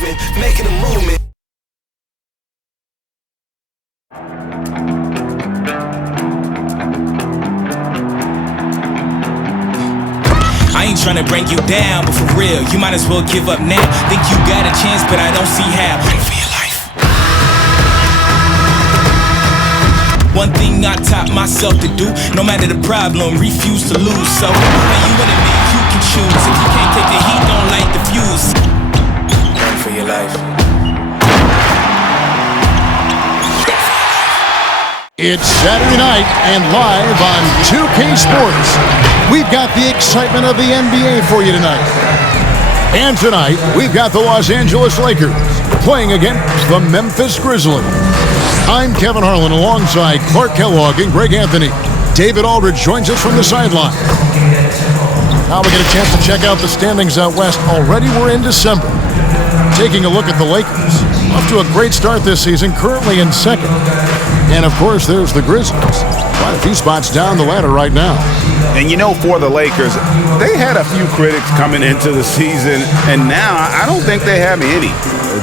moving, making a movement. I ain't tryna bring you down, but for real, you might as well give up now. Think you got a chance, but I don't see how. Fight for your life. One thing I taught myself to do, no matter the problem, refuse to lose. So, when you wanna make, you can choose. If you can't take the heat, don't light the fuse. Run for your life. It's Saturday night and live on 2K Sports. We've got the excitement of the NBA for you tonight. And tonight, we've got the Los Angeles Lakers playing against the Memphis Grizzlies. I'm Kevin Harlan alongside Clark Kellogg and Greg Anthony. David Aldridge joins us from the sideline. Now we get a chance to check out the standings out west. Already we're in December. Taking a look at the Lakers. Off to a great start this season, currently in second. And, of course, there's the Grizzlies. Quite a few spots down the ladder right now. And, you know, for the Lakers, they had a few critics coming into the season, and now I don't think they have any.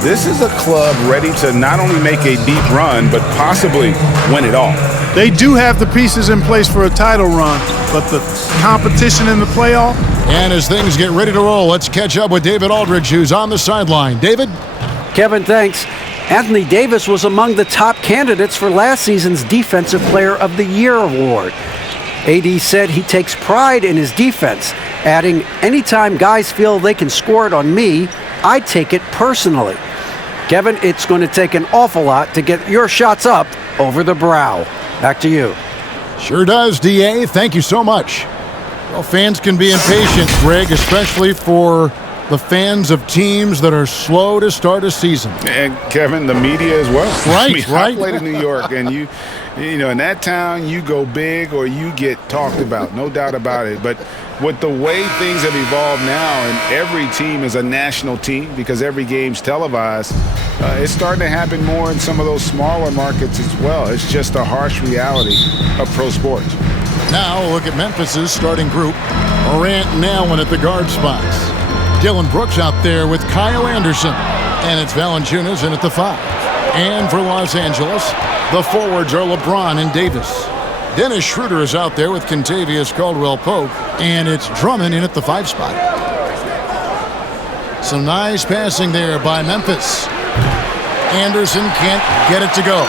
This is a club ready to not only make a deep run, but possibly win it all. They do have the pieces in place for a title run, but the competition in the playoff. And as things get ready to roll, let's catch up with David Aldridge, who's on the sideline. David? Kevin, thanks. Anthony Davis was among the top candidates for last season's Defensive Player of the Year award. AD said he takes pride in his defense, adding, "Anytime guys feel they can score it on me, I take it personally." Kevin, it's going to take an awful lot to get your shots up over the brow. Back to you. Sure does, DA. Thank you so much. Well, fans can be impatient, Greg, especially for the fans of teams that are slow to start a season. And Kevin, the media as well. Right, I played in New York, and you know, in that town, you go big or you get talked about, no doubt about it. But with the way things have evolved now, and every team is a national team because every game's televised, it's starting to happen more in some of those smaller markets as well. It's just a harsh reality of pro sports. Now look at Memphis's starting group. Morant and Allen at the guard spots. Dylan Brooks out there with Kyle Anderson. And it's Valanciunas in at the 5. And for Los Angeles, the forwards are LeBron and Davis. Dennis Schroeder is out there with Kentavious Caldwell-Pope. And it's Drummond in at the 5 spot. Some nice passing there by Memphis. Anderson can't get it to go.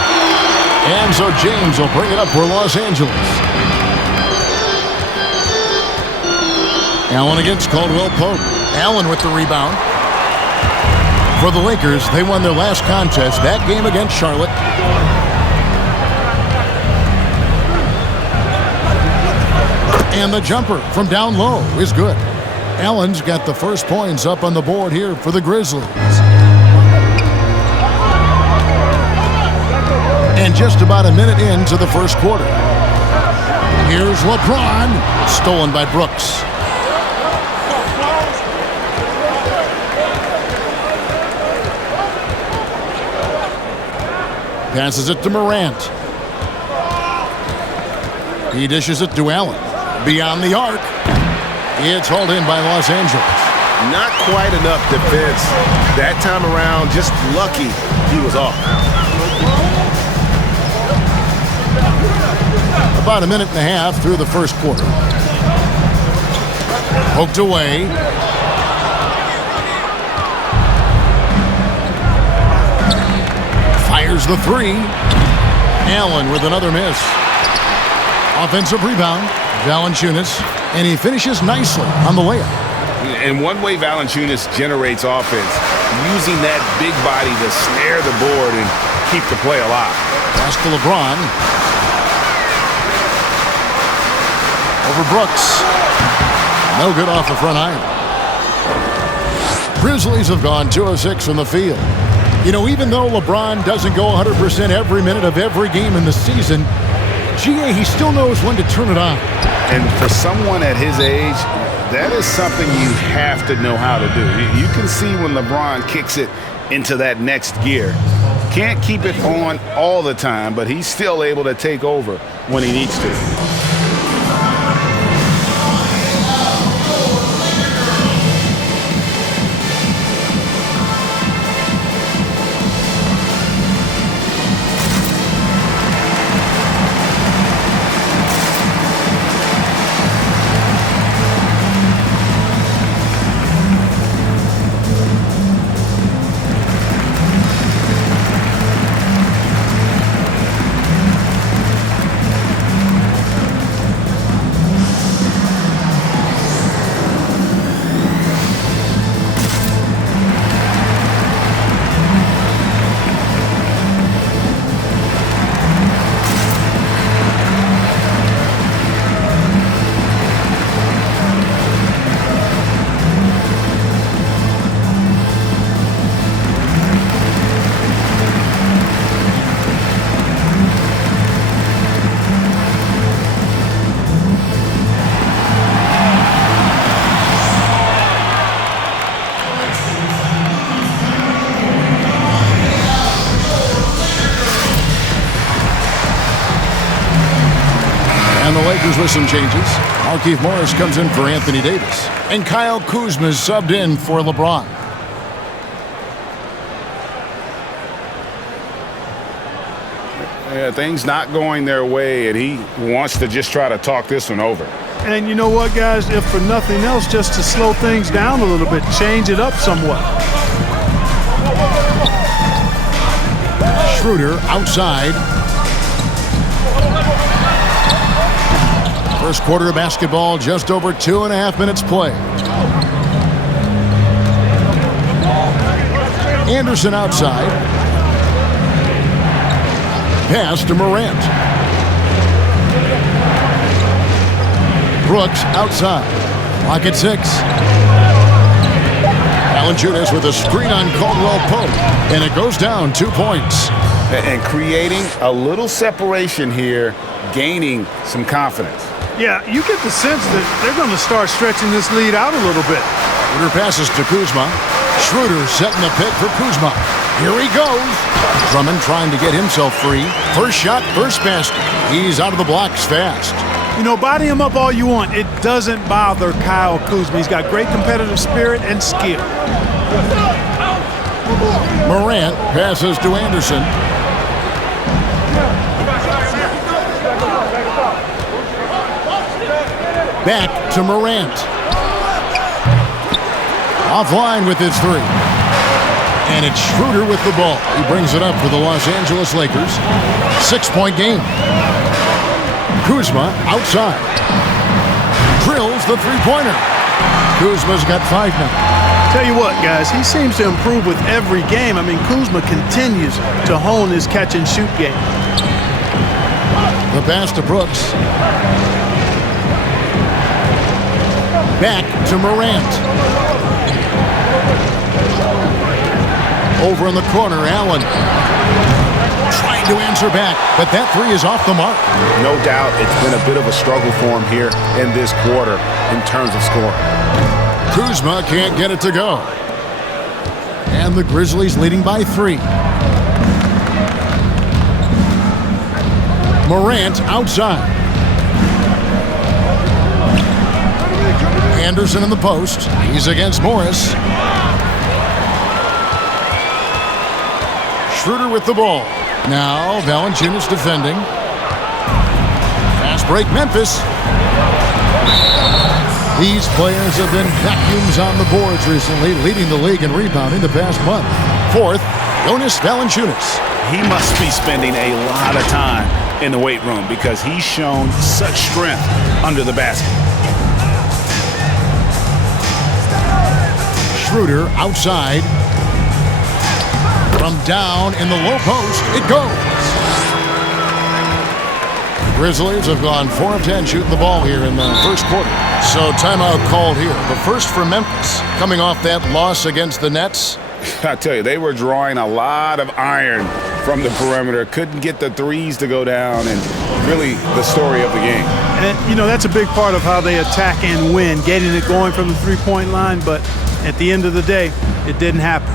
And so James will bring it up for Los Angeles. Allen against Caldwell-Pope. Allen with the rebound. For the Lakers, they won their last contest, that game against Charlotte. And the jumper from down low is good. Allen's got the first points up on the board here for the Grizzlies. And just about a minute into the first quarter. Here's LeBron, stolen by Brooks. Passes it to Morant. He dishes it to Allen. Beyond the arc. It's hauled in by Los Angeles. Not quite enough defense that time around. Just lucky he was off. About a minute and a half through the first quarter. Poked away. Fires the 3. Allen with another miss. Offensive rebound. Valanciunas. And he finishes nicely on the layup. And one way Valanciunas generates offense, using that big body to snare the board and keep the play alive. Pass to LeBron. Over Brooks. No good off the front iron. Grizzlies have gone 2 of 6 from the field. You know, even though LeBron doesn't go 100% every minute of every game in the season, GA, he still knows when to turn it on. And for someone at his age, that is something you have to know how to do. You can see when LeBron kicks it into that next gear. Can't keep it on all the time, but he's still able to take over when he needs to. Lakers with some changes. Markieff Morris comes in for Anthony Davis. And Kyle Kuzma is subbed in for LeBron. Yeah, things not going their way, and he wants to just try to talk this one over. And you know what, guys? If for nothing else, just to slow things down a little bit, change it up somewhat. Schroeder outside. First quarter of basketball, just over 2.5 minutes play. Anderson outside. Pass to Morant. Brooks outside. Clock at 6. Valanciunas with a screen on Caldwell Pope. And it goes down 2 points. And creating a little separation here, gaining some confidence. Yeah, you get the sense that they're going to start stretching this lead out a little bit. Schroeder passes to Kuzma. Schroeder setting the pick for Kuzma. Here he goes. Drummond trying to get himself free. First shot, first basket. He's out of the blocks fast. You know, body him up all you want. It doesn't bother Kyle Kuzma. He's got great competitive spirit and skill. Morant passes to Anderson. Back to Morant. Offline with his 3. And it's Schroeder with the ball. He brings it up for the Los Angeles Lakers. 6-point game. Kuzma outside. Drills the three-pointer. Kuzma's got 5 now. Tell you what, guys, he seems to improve with every game. I mean, Kuzma continues to hone his catch-and-shoot game. The pass to Brooks. Back to Morant. Over in the corner, Allen. Trying to answer back, but that 3 is off the mark. No doubt it's been a bit of a struggle for him here in this quarter in terms of scoring. Kuzma can't get it to go. And the Grizzlies leading by 3. Morant outside. Anderson in the post. He's against Morris. Schroeder with the ball. Now Valanciunas defending. Fast break, Memphis. These players have been vacuums on the boards recently, leading the league in rebounding the past month. 4th, Jonas Valanciunas. He must be spending a lot of time in the weight room because he's shown such strength under the basket. Schroeder outside. From down in the low post, it goes. The Grizzlies have gone 4 of 10 shooting the ball here in the first quarter. So timeout called here. But first for Memphis, coming off that loss against the Nets. I tell you, they were drawing a lot of iron from the perimeter. Couldn't get the threes to go down, and really the story of the game. And, you know, that's a big part of how they attack and win, getting it going from the three-point line. But at the end of the day, it didn't happen.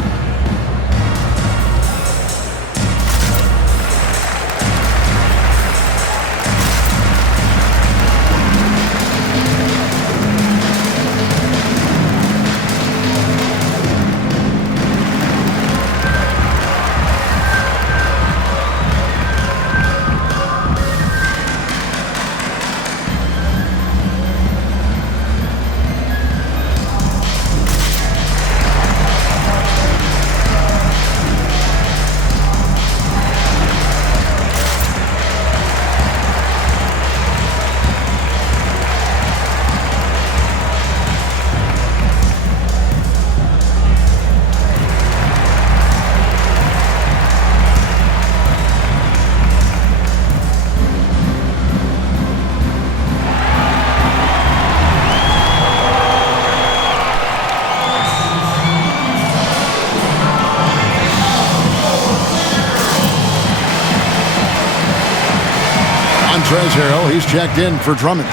Montrezl Harrell, he's checked in for Drummond.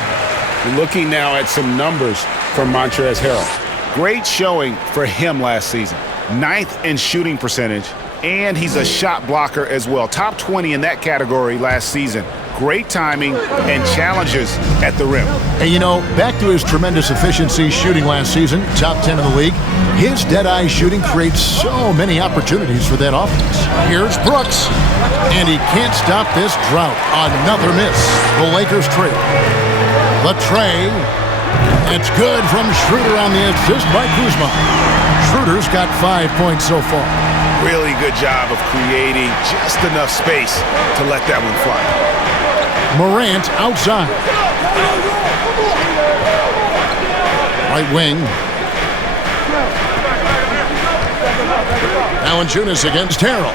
Looking now at some numbers for Montrezl Harrell. Great showing for him last season. 9th in shooting percentage, and he's a shot blocker as well. Top 20 in that category last season. great timing and challenges at the rim. And you know, back to his tremendous efficiency shooting last season, top 10 in the league, his dead-eye shooting creates so many opportunities for that offense. Here's Brooks, and he can't stop this drought. Another miss. The Lakers trail. The tray. It's good from Schroeder on the assist by Kuzma. Schroeder's got 5 points so far. Really good job of creating just enough space to let that one fly. Morant outside. Right wing. Valanciunas against Harrell.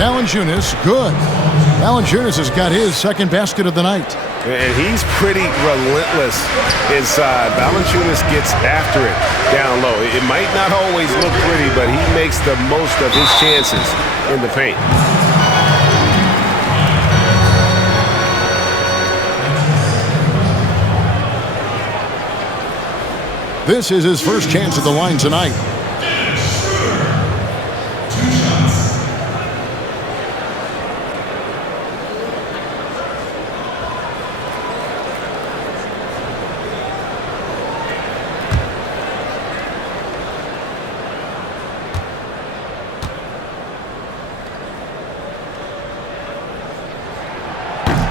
Valanciunas, good. Valanciunas has got his second basket of the night. And he's pretty relentless inside. Valanciunas gets after it down low. It might not always look pretty, but he makes the most of his chances in the paint. This is his first chance at the line tonight.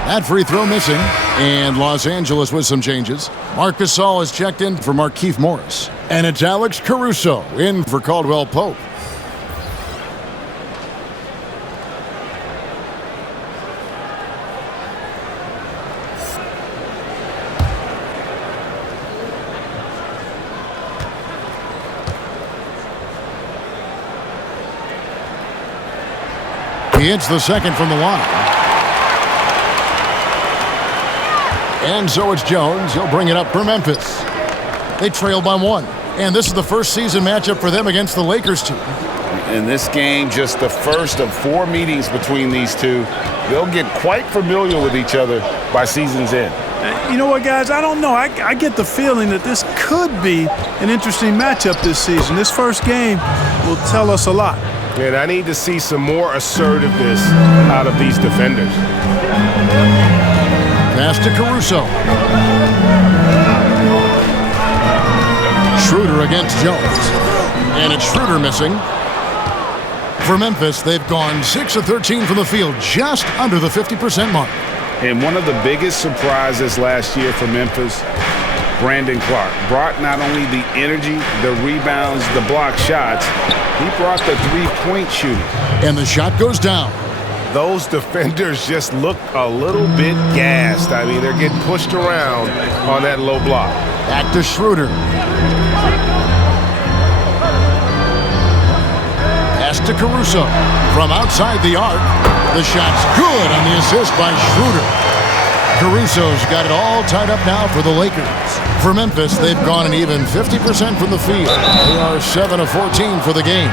That free throw missing, and Los Angeles with some changes. Marc Gasol is checked in for Markieff Morris, and it's Alex Caruso in for Caldwell Pope. He hits the second from the line. And so it's Jones. He'll bring it up for Memphis. They trail by 1. And this is the first season matchup for them against the Lakers team. In this game, just the first of 4 meetings between these two. They'll get quite familiar with each other by season's end. You know what, guys? I don't know. I get the feeling that this could be an interesting matchup this season. This first game will tell us a lot. And I need to see some more assertiveness out of these defenders. Pass to Caruso. Schroeder against Jones. And it's Schroeder missing. For Memphis, they've gone 6 of 13 from the field, just under the 50% mark. And one of the biggest surprises last year for Memphis, Brandon Clark, brought not only the energy, the rebounds, the block shots, he brought the three-point shooting. And the shot goes down. Those defenders just look a little bit gassed. I mean, they're getting pushed around on that low block. Back to Schroeder. Pass to Caruso. From outside the arc, the shot's good on the assist by Schroeder. Caruso's got it all tied up now for the Lakers. For Memphis, they've gone an even 50% from the field. They are 7 of 14 for the game.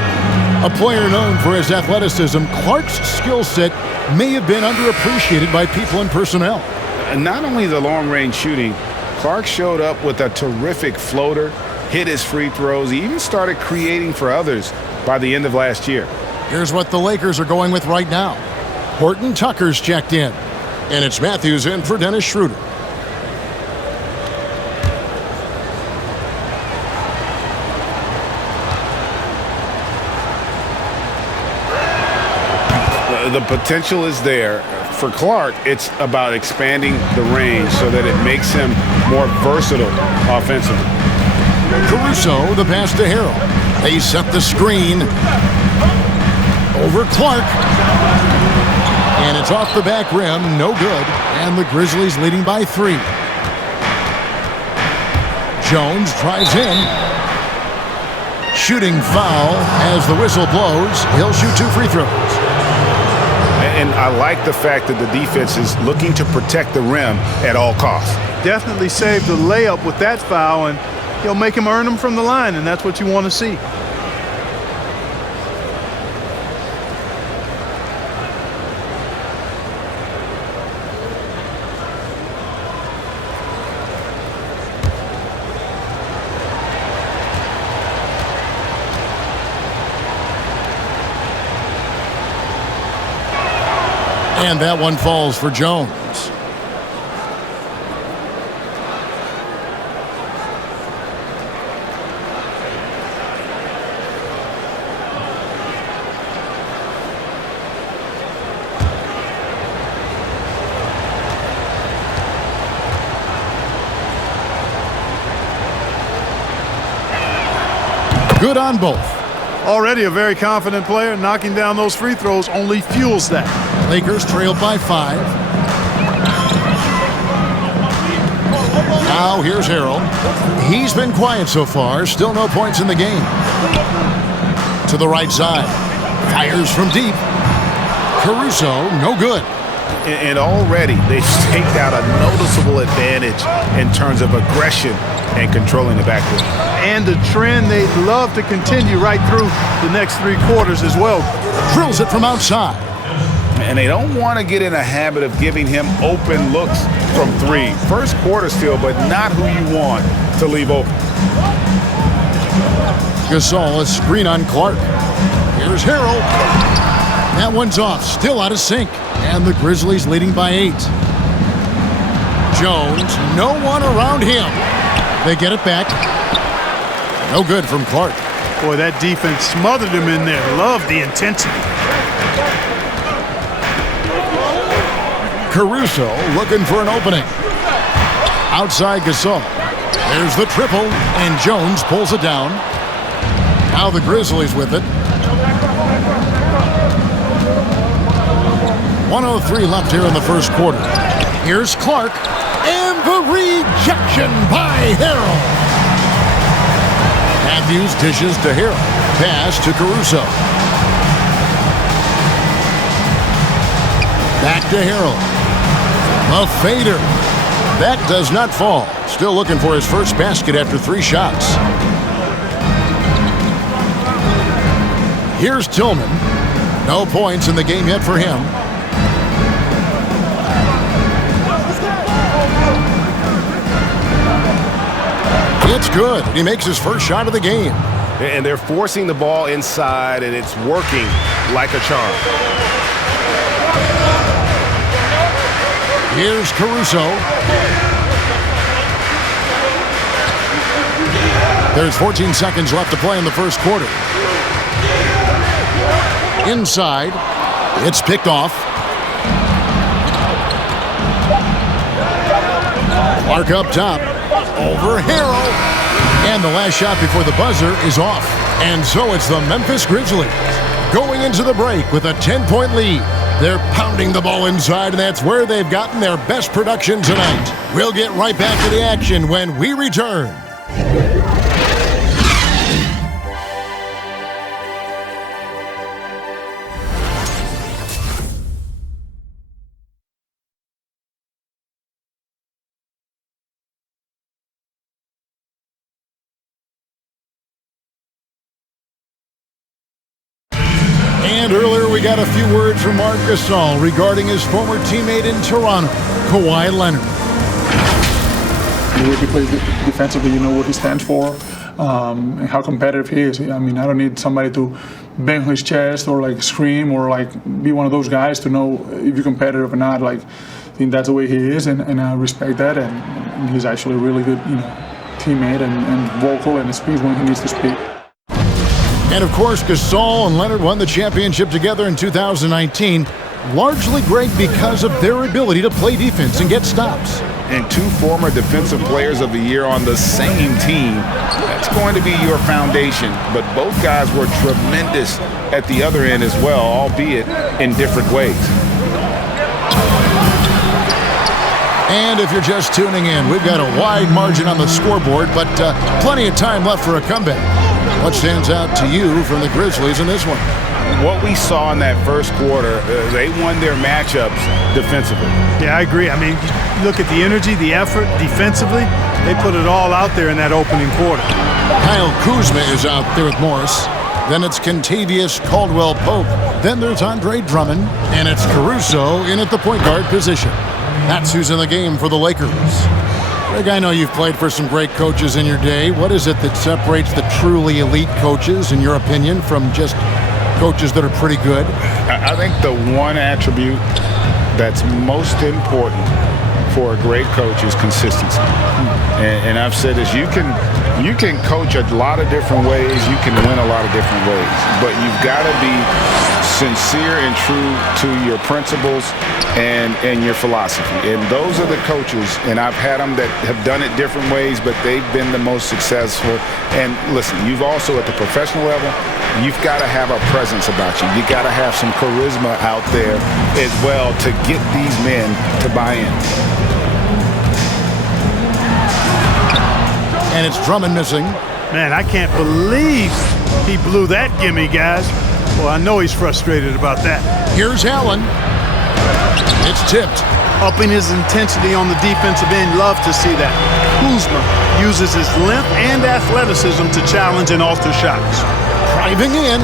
A player known for his athleticism, Clark's skill set may have been underappreciated by people and personnel. Not only the long-range shooting, Clark showed up with a terrific floater, hit his free throws. He even started creating for others by the end of last year. Here's what the Lakers are going with right now. Horton Tucker's checked in, and it's Matthews in for Dennis Schroeder. The potential is there. For Clark, it's about expanding the range so that it makes him more versatile offensively. Caruso, the pass to Harrell. They set the screen over Clark. And it's off the back rim, no good. And the Grizzlies leading by 3. Jones drives in. Shooting foul as the whistle blows. He'll shoot 2 free throws. And I like the fact that the defense is looking to protect the rim at all costs. Definitely saved the layup with that foul, and he'll make him earn them from the line, and that's what you want to see. And that one falls for Jones. Good on both. Already a very confident player. Knocking down those free throws only fuels that. Lakers trail by 5. Now here's Harrell. He's been quiet so far. Still no points in the game. To the right side. Fires from deep. Caruso, no good. And already they've staked out a noticeable advantage in terms of aggression and controlling the backcourt. And the trend they'd love to continue right through the next 3 quarters as well. Drills it from outside. And they don't want to get in a habit of giving him open looks from 3. First quarter still, but not who you want to leave open. Gasol, a screen on Clark. Here's Harrell. That one's off, still out of sync. And the Grizzlies leading by 8. Jones, no one around him. They get it back. No good from Clark. Boy, that defense smothered him in there. Love the intensity. Caruso looking for an opening. Outside Gasol. There's the triple, and Jones pulls it down. Now the Grizzlies with it. 1:03 left here in the first quarter. Here's Clark, and the rejection by Harrell. Matthews dishes to Harrell. Pass to Caruso. Back to Harrell. A fader. That does not fall. Still looking for his first basket after 3 shots. Here's Tillman. No points in the game yet for him. It's good. He makes his first shot of the game. And they're forcing the ball inside, and it's working like a charm. Here's Caruso. There's 14 seconds left to play in the first quarter. Inside. It's picked off. Clark up top. Over Harrell. And the last shot before the buzzer is off. And so it's the Memphis Grizzlies going into the break with a 10-point lead. They're pounding the ball inside, and that's where they've gotten their best production tonight. We'll get right back to the action when we return. And earlier we got a few words from Marc Gasol regarding his former teammate in Toronto, Kawhi Leonard. The way he plays defensively, you know what he stands for, and how competitive he is. I mean, I don't need somebody to bang his chest or like scream or like be one of those guys to know if you're competitive or not. Like, I think that's the way he is, and I respect that. And he's actually a really good, teammate and vocal and speaks when he needs to speak. And of course, Gasol and Leonard won the championship together in 2019, largely great because of their ability to play defense and get stops. And 2 former Defensive Players of the Year on the same team, that's going to be your foundation. But both guys were tremendous at the other end as well, albeit in different ways. And if you're just tuning in, we've got a wide margin on the scoreboard, but plenty of time left for a comeback. What stands out to you from the Grizzlies in this one? What we saw in that first quarter, they won their matchups defensively. Yeah, I agree. I mean, look at the energy, the effort defensively. They put it all out there in that opening quarter. Kyle Kuzma is out there with Morris. Then it's Kentavious Caldwell-Pope. Then there's Andre Drummond. And it's Caruso in at the point guard position. That's who's in the game for the Lakers. Greg, I know you've played for some great coaches in your day. What is it that separates the truly elite coaches, in your opinion, from just coaches that are pretty good? I think the one attribute that's most important for a great coach is consistency. And I've said this, you can coach a lot of different ways, you can win a lot of different ways, but you've got to be sincere and true to your principles and your philosophy. And those are the coaches, and I've had them that have done it different ways, but they've been the most successful. And listen, you've also at the professional level, you've got to have a presence about you. You got to have some charisma out there as well to get these men to buy in. And it's Drummond missing. Man, I can't believe he blew that gimme, guys. Well, I know he's frustrated about that. Here's Allen. It's tipped. Upping his intensity on the defensive end. Love to see that. Kuzma uses his length and athleticism to challenge and alter shots. Driving in.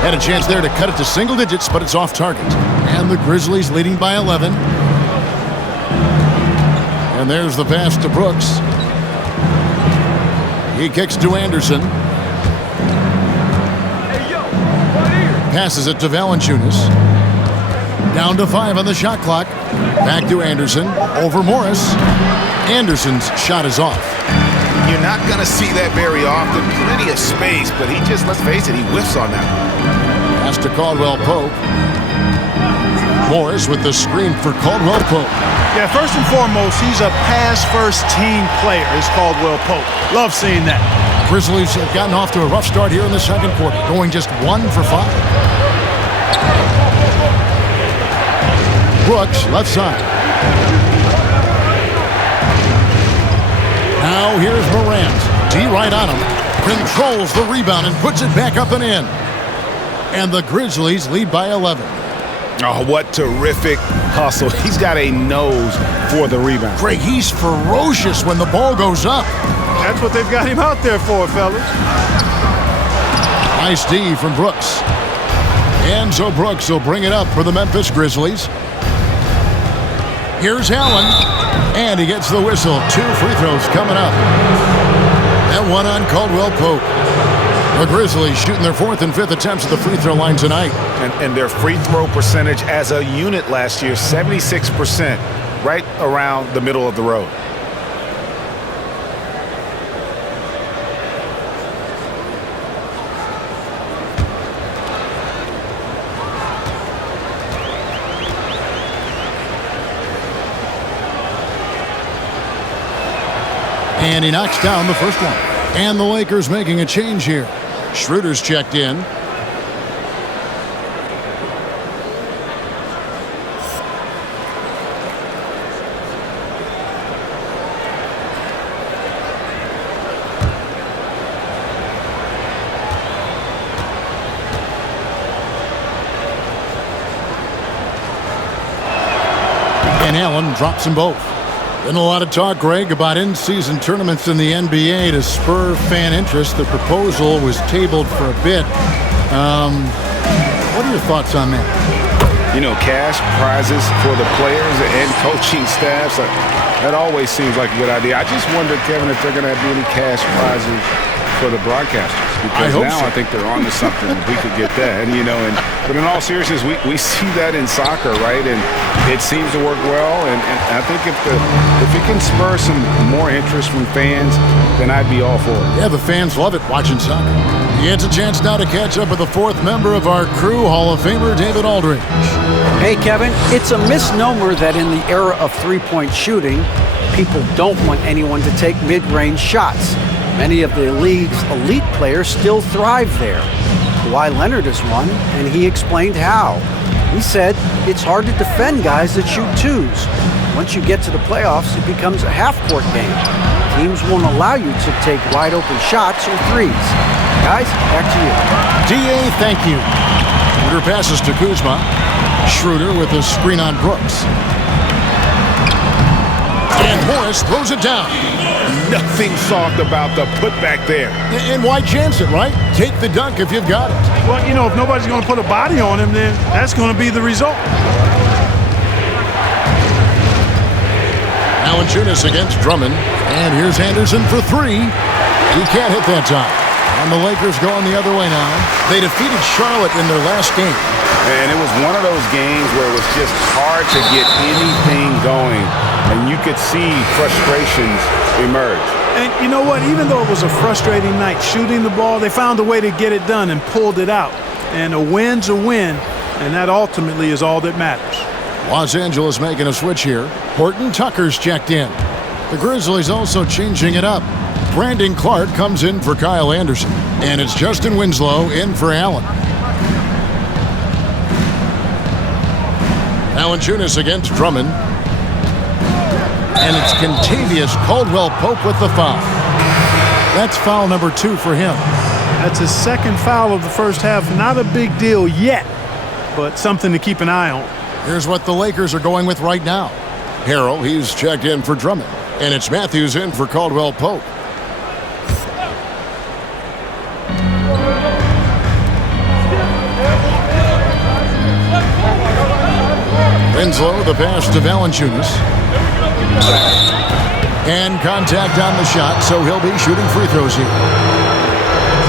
Had a chance there to cut it to single digits, but it's off target. And the Grizzlies leading by 11. And there's the pass to Brooks. He kicks to Anderson. Passes it to Valanciunas. Down to 5 on the shot clock. Back to Anderson. Over Morris. Anderson's shot is off. You're not going to see that very often. Plenty of space, but he just, let's face it, he whiffs on that one. Pass to Caldwell Pope. Morris with the screen for Caldwell Pope. Yeah, first and foremost, he's a pass-first team player, is Caldwell Pope. Love seeing that. Grizzlies have gotten off to a rough start here in the second quarter, going just 1 for 5. Brooks, left side. Now here's Morant. D right on him. Controls the rebound and puts it back up and in. And the Grizzlies lead by 11. Oh, what terrific hustle. He's got a nose for the rebound. Craig, he's ferocious when the ball goes up. That's what they've got him out there for, fellas. Nice D from Brooks. And so Brooks will bring it up for the Memphis Grizzlies. Here's Allen. And he gets the whistle. 2 free throws coming up. That one on Caldwell Pope. The Grizzlies shooting their 4th and 5th attempts at the free throw line tonight. And their free throw percentage as a unit last year, 76%, right around the middle of the road. And he knocks down the first one. And the Lakers making a change here. Schroeder's checked in. And Allen drops them both. Been a lot of talk, Greg, about in-season tournaments in the NBA to spur fan interest. The proposal was tabled for a bit. What are your thoughts on that? You know, cash prizes for the players and coaching staffs, that always seems like a good idea. I just wonder, Kevin, if they're going to have any cash prizes for the broadcasters. Because I think they're on to something. We could get that. And, but in all seriousness, we see that in soccer, right? And it seems to work well. And I think if it can spur some more interest from fans, then I'd be all for it. Yeah, the fans love it watching soccer. He gets a chance now to catch up with the 4th member of our crew, Hall of Famer David Aldridge. Hey, Kevin, it's a misnomer that in the era of three-point shooting, people don't want anyone to take mid-range shots. Many of the league's elite players still thrive there. Kawhi Leonard is one, and he explained how. He said it's hard to defend guys that shoot twos. Once you get to the playoffs, it becomes a half-court game. Teams won't allow you to take wide-open shots or threes. Guys, back to you. D.A., thank you. Schroeder passes to Kuzma. Schroeder with a screen on Brooks. And Morris throws it down. Nothing soft about the putback there. And why chance it, right? Take the dunk if you've got it. Well, if nobody's going to put a body on him, then that's going to be the result. Valanciunas against Drummond. And here's Anderson for 3. He can't hit that time. And the Lakers going the other way now. They defeated Charlotte in their last game. And it was one of those games where it was just hard to get anything going, and you could see frustrations emerge. And you know what? Even though it was a frustrating night shooting the ball, they found a way to get it done and pulled it out. And a win's a win, and that ultimately is all that matters. Los Angeles making a switch here. Horton Tucker's checked in. The Grizzlies also changing it up. Brandon Clark comes in for Kyle Anderson, and it's Justin Winslow in for Allen. Valanciunas against Drummond. And it's Kentavious Caldwell-Pope with the foul. That's foul number 2 for him. That's his second foul of the first half. Not a big deal yet, but something to keep an eye on. Here's what the Lakers are going with right now. Harrell, he's checked in for Drummond. And it's Matthews in for Caldwell-Pope. Winslow, the pass to Valanciunas. And contact on the shot, so he'll be shooting free throws here.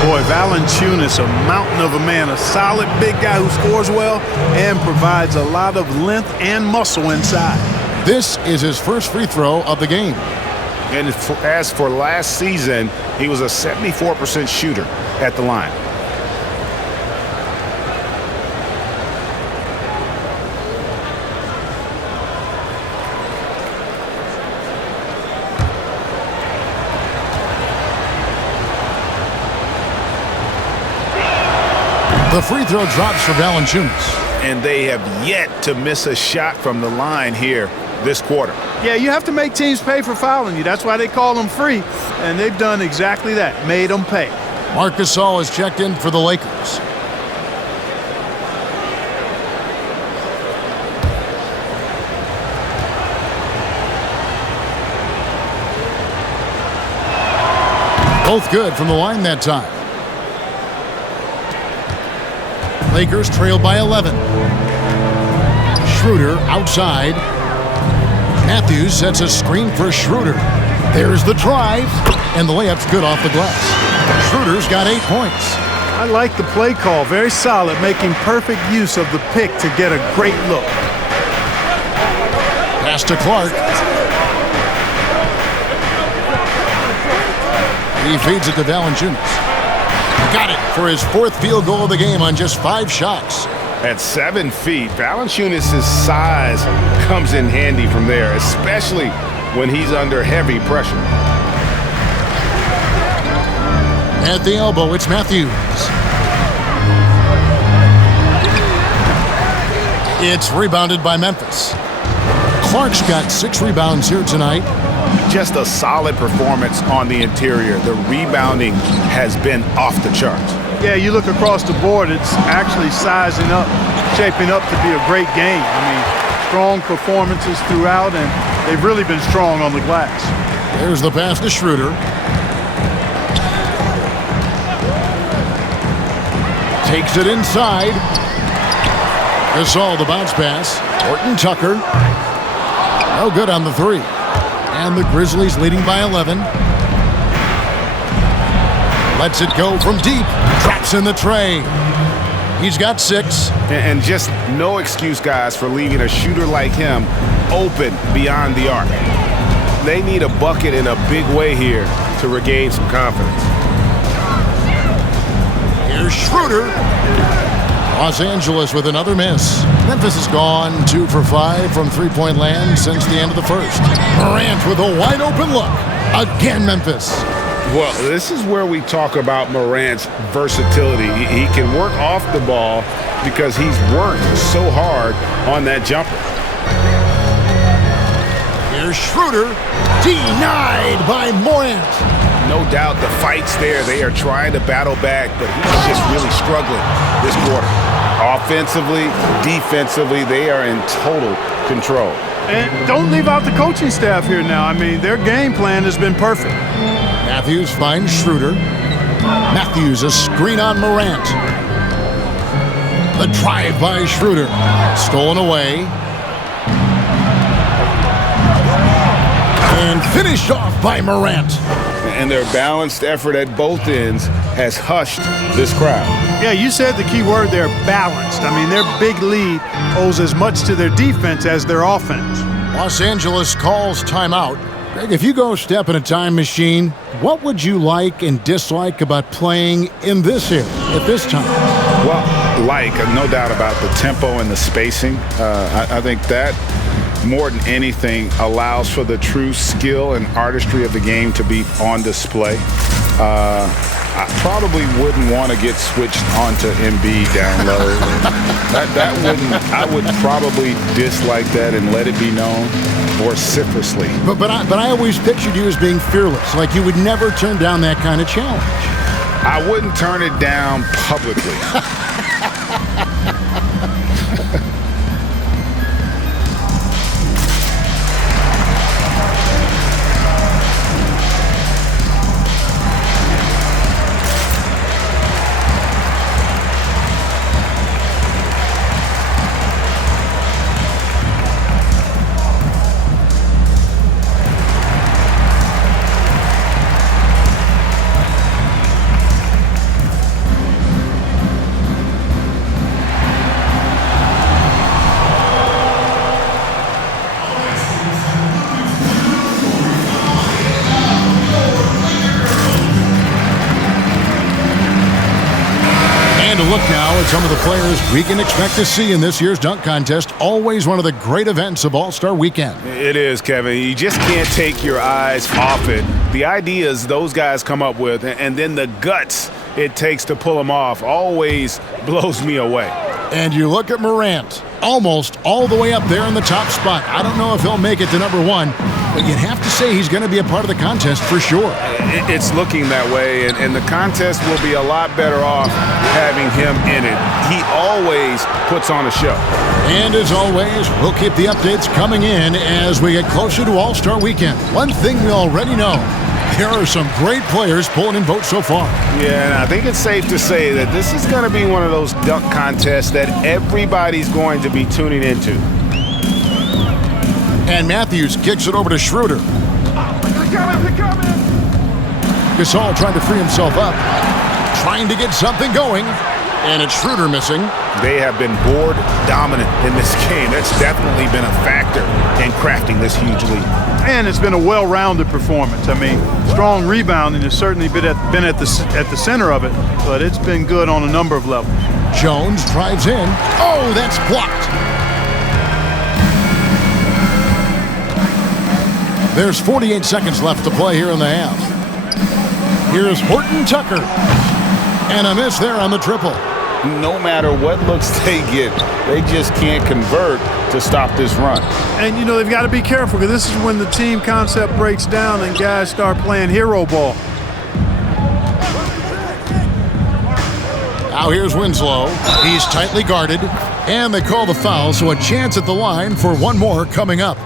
Boy, Valanciunas, a mountain of a man, a solid big guy who scores well and provides a lot of length and muscle inside. This is his first free throw of the game. And as for last season, he was a 74% shooter at the line. The free throw drops for Valanciunas. And they have yet to miss a shot from the line here this quarter. Yeah, you have to make teams pay for fouling you. That's why they call them free. And they've done exactly that, made them pay. Marc Gasol is checked in for the Lakers. Both good from the line that time. Lakers trail by 11. Schroeder outside. Matthews sets a screen for Schroeder. There's the drive, and the layup's good off the glass. Schroeder's got 8 points. I like the play call. Very solid, making perfect use of the pick to get a great look. Pass to Clark. He feeds it to Valanciunas. Got it for his 4th field goal of the game on just 5 shots. At 7 feet, Valanciunas' size comes in handy from there, especially when he's under heavy pressure. At the elbow, it's Matthews. It's rebounded by Memphis. Clark's got 6 rebounds here tonight. Just a solid performance on the interior. The rebounding has been off the charts. Yeah, you look across the board, it's actually sizing up, shaping up to be a great game. I mean, strong performances throughout, and they've really been strong on the glass. There's the pass to Schroeder. Takes it inside. Gasol, the bounce pass. Horton Tucker. No good on the 3. And the Grizzlies leading by 11. Lets it go from deep. Drops in the tray. He's got 6. And just no excuse, guys, for leaving a shooter like him open beyond the arc. They need a bucket in a big way here to regain some confidence. Here's Schroeder. Los Angeles with another miss. Memphis has gone 2 for 5 from three-point land since the end of the first. Morant with a wide open look. Again, Memphis. Well, this is where we talk about Morant's versatility. He can work off the ball because he's worked so hard on that jumper. Here's Schroeder. Denied by Morant. No doubt the fight's there. They are trying to battle back, but he's just really struggling this quarter. Offensively, defensively, they are in total control. And don't leave out the coaching staff here now. I mean, their game plan has been perfect. Matthews finds Schroeder. Matthews, a screen on Morant. The drive by Schroeder. Stolen away. And finished off by Morant. And their balanced effort at both ends has hushed this crowd. Yeah, you said the key word there, balanced. I mean, their big lead owes as much to their defense as their offense. Los Angeles calls timeout. Greg, if you go step in a time machine, what would you like and dislike about playing in this era at this time? Well, no doubt about the tempo and the spacing. I think that more than anything allows for the true skill and artistry of the game to be on display. I probably wouldn't want to get switched onto Embiid down low. I would probably dislike that and let it be known vociferously. But I always pictured you as being fearless, like you would never turn down that kind of challenge. I wouldn't turn it down publicly. Look now at some of the players we can expect to see in this year's dunk contest. Always one of the great events of All-Star Weekend. It is, Kevin. You just can't take your eyes off it. The ideas those guys come up with and then the guts it takes to pull them off always blows me away. And you look at Morant, almost all the way up there in the top spot. I don't know if he'll make it to number one, but you'd have to say he's going to be a part of the contest for sure. It's looking that way, and the contest will be a lot better off having him in it. He always puts on a show. And as always, we'll keep the updates coming in as we get closer to All-Star Weekend. One thing we already know, there are some great players pulling in votes so far. Yeah, and I think it's safe to say that this is going to be one of those dunk contests that everybody's going to be tuning into. And Matthews kicks it over to Schroeder. Gasol trying to free himself up, trying to get something going, and it's Schroeder missing. They have been board dominant in this game. That's definitely been a factor in crafting this huge lead. And it's been a well-rounded performance. I mean, strong rebounding has certainly been at the center of it, but it's been good on a number of levels. Jones drives in. Oh, that's blocked. There's 48 seconds left to play here in the half. Here's Horton Tucker. And a miss there on the triple. No matter what looks they get, they just can't convert to stop this run. And, you know, they've got to be careful because this is when the team concept breaks down and guys start playing hero ball. Now here's Winslow. He's tightly guarded. And they call the foul, so a chance at the line for one more coming up.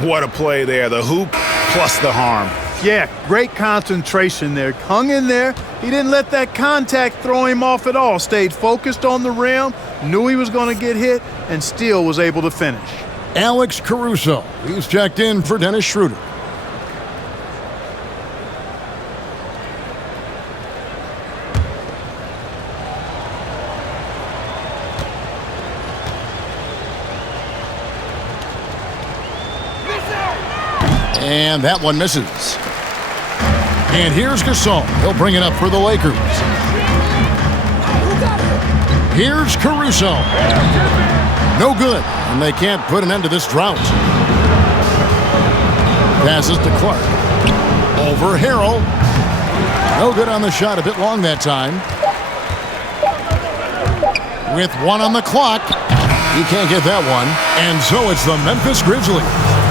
What a play there. The hoop plus the harm. Yeah, great concentration there. Hung in there. He didn't let that contact throw him off at all. Stayed focused on the rim, knew he was going to get hit, and still was able to finish. Alex Caruso. He's checked in for Dennis Schroeder. And that one misses. And here's Gasol. He'll bring it up for the Lakers. Here's Caruso. No good. And they can't put an end to this drought. Passes to Clark. Over Harrell. No good on the shot. A bit long that time. With one on the clock. He can't get that one. And so it's the Memphis Grizzlies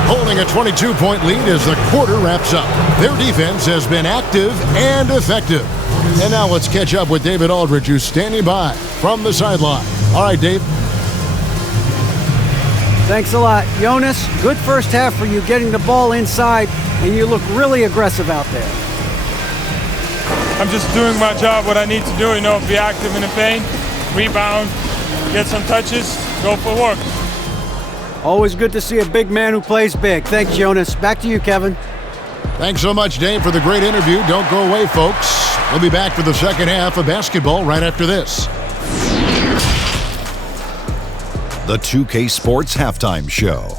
holding a 22-point lead as the quarter wraps up. Their defense has been active and effective. And now let's catch up with David Aldridge, who's standing by from the sideline. All right, Dave. Thanks a lot. Jonas, good first half for you getting the ball inside, and you look really aggressive out there. I'm just doing my job, what I need to do, you know, be active in the paint, rebound, get some touches, go for work. Always good to see a big man who plays big. Thanks, Jonas. Back to you, Kevin. Thanks so much, Dave, for the great interview. Don't go away, folks. We'll be back for the second half of basketball right after this. The 2K Sports Halftime Show.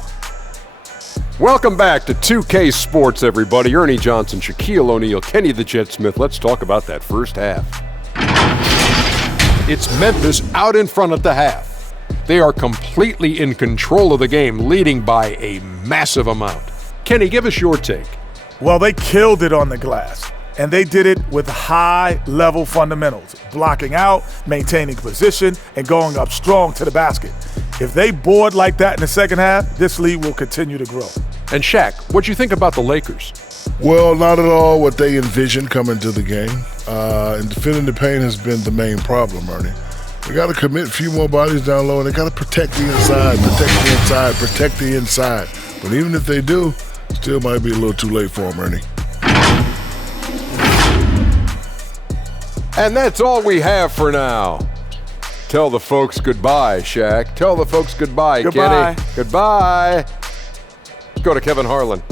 Welcome back to 2K Sports, everybody. Ernie Johnson, Shaquille O'Neal, Kenny the Jet Smith. Let's talk about that first half. It's Memphis out in front at the half. They are completely in control of the game, leading by a massive amount. Kenny, give us your take. Well, they killed it on the glass, and they did it with high-level fundamentals, blocking out, maintaining position, and going up strong to the basket. If they board like that in the second half, this lead will continue to grow. And Shaq, what'd you think about the Lakers? Well, not at all what they envisioned coming to the game. And defending the paint has been the main problem, Ernie. They got to commit a few more bodies down low, and they got to protect the inside. But even if they do, still might be a little too late for them, Ernie. And that's all we have for now. Tell the folks goodbye, Shaq. Tell the folks goodbye, Goodbye. Kenny. Goodbye. Go to Kevin Harlan.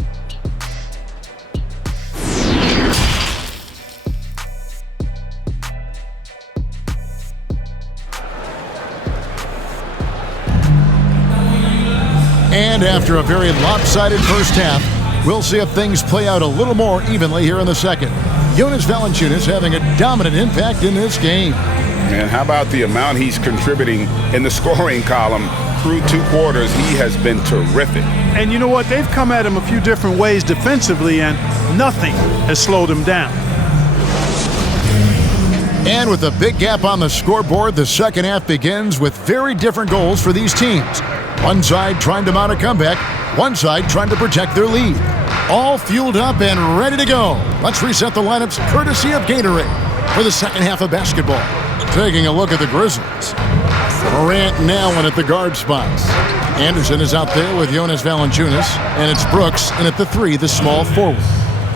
And after a very lopsided first half, we'll see if things play out a little more evenly here in the second. Jonas Valanciunas having a dominant impact in this game. Man, how about the amount he's contributing in the scoring column through 2 quarters? He has been terrific. And you know what? They've come at him a few different ways defensively, and nothing has slowed him down. And with a big gap on the scoreboard, the second half begins with very different goals for these teams. One side trying to mount a comeback, one side trying to protect their lead. All fueled up and ready to go. Let's reset the lineups courtesy of Gatorade for the second half of basketball. Taking a look at the Grizzlies. Morant and Allen at the guard spots. Anderson is out there with Jonas Valanciunas, and it's Brooks in at the 3, the small forward.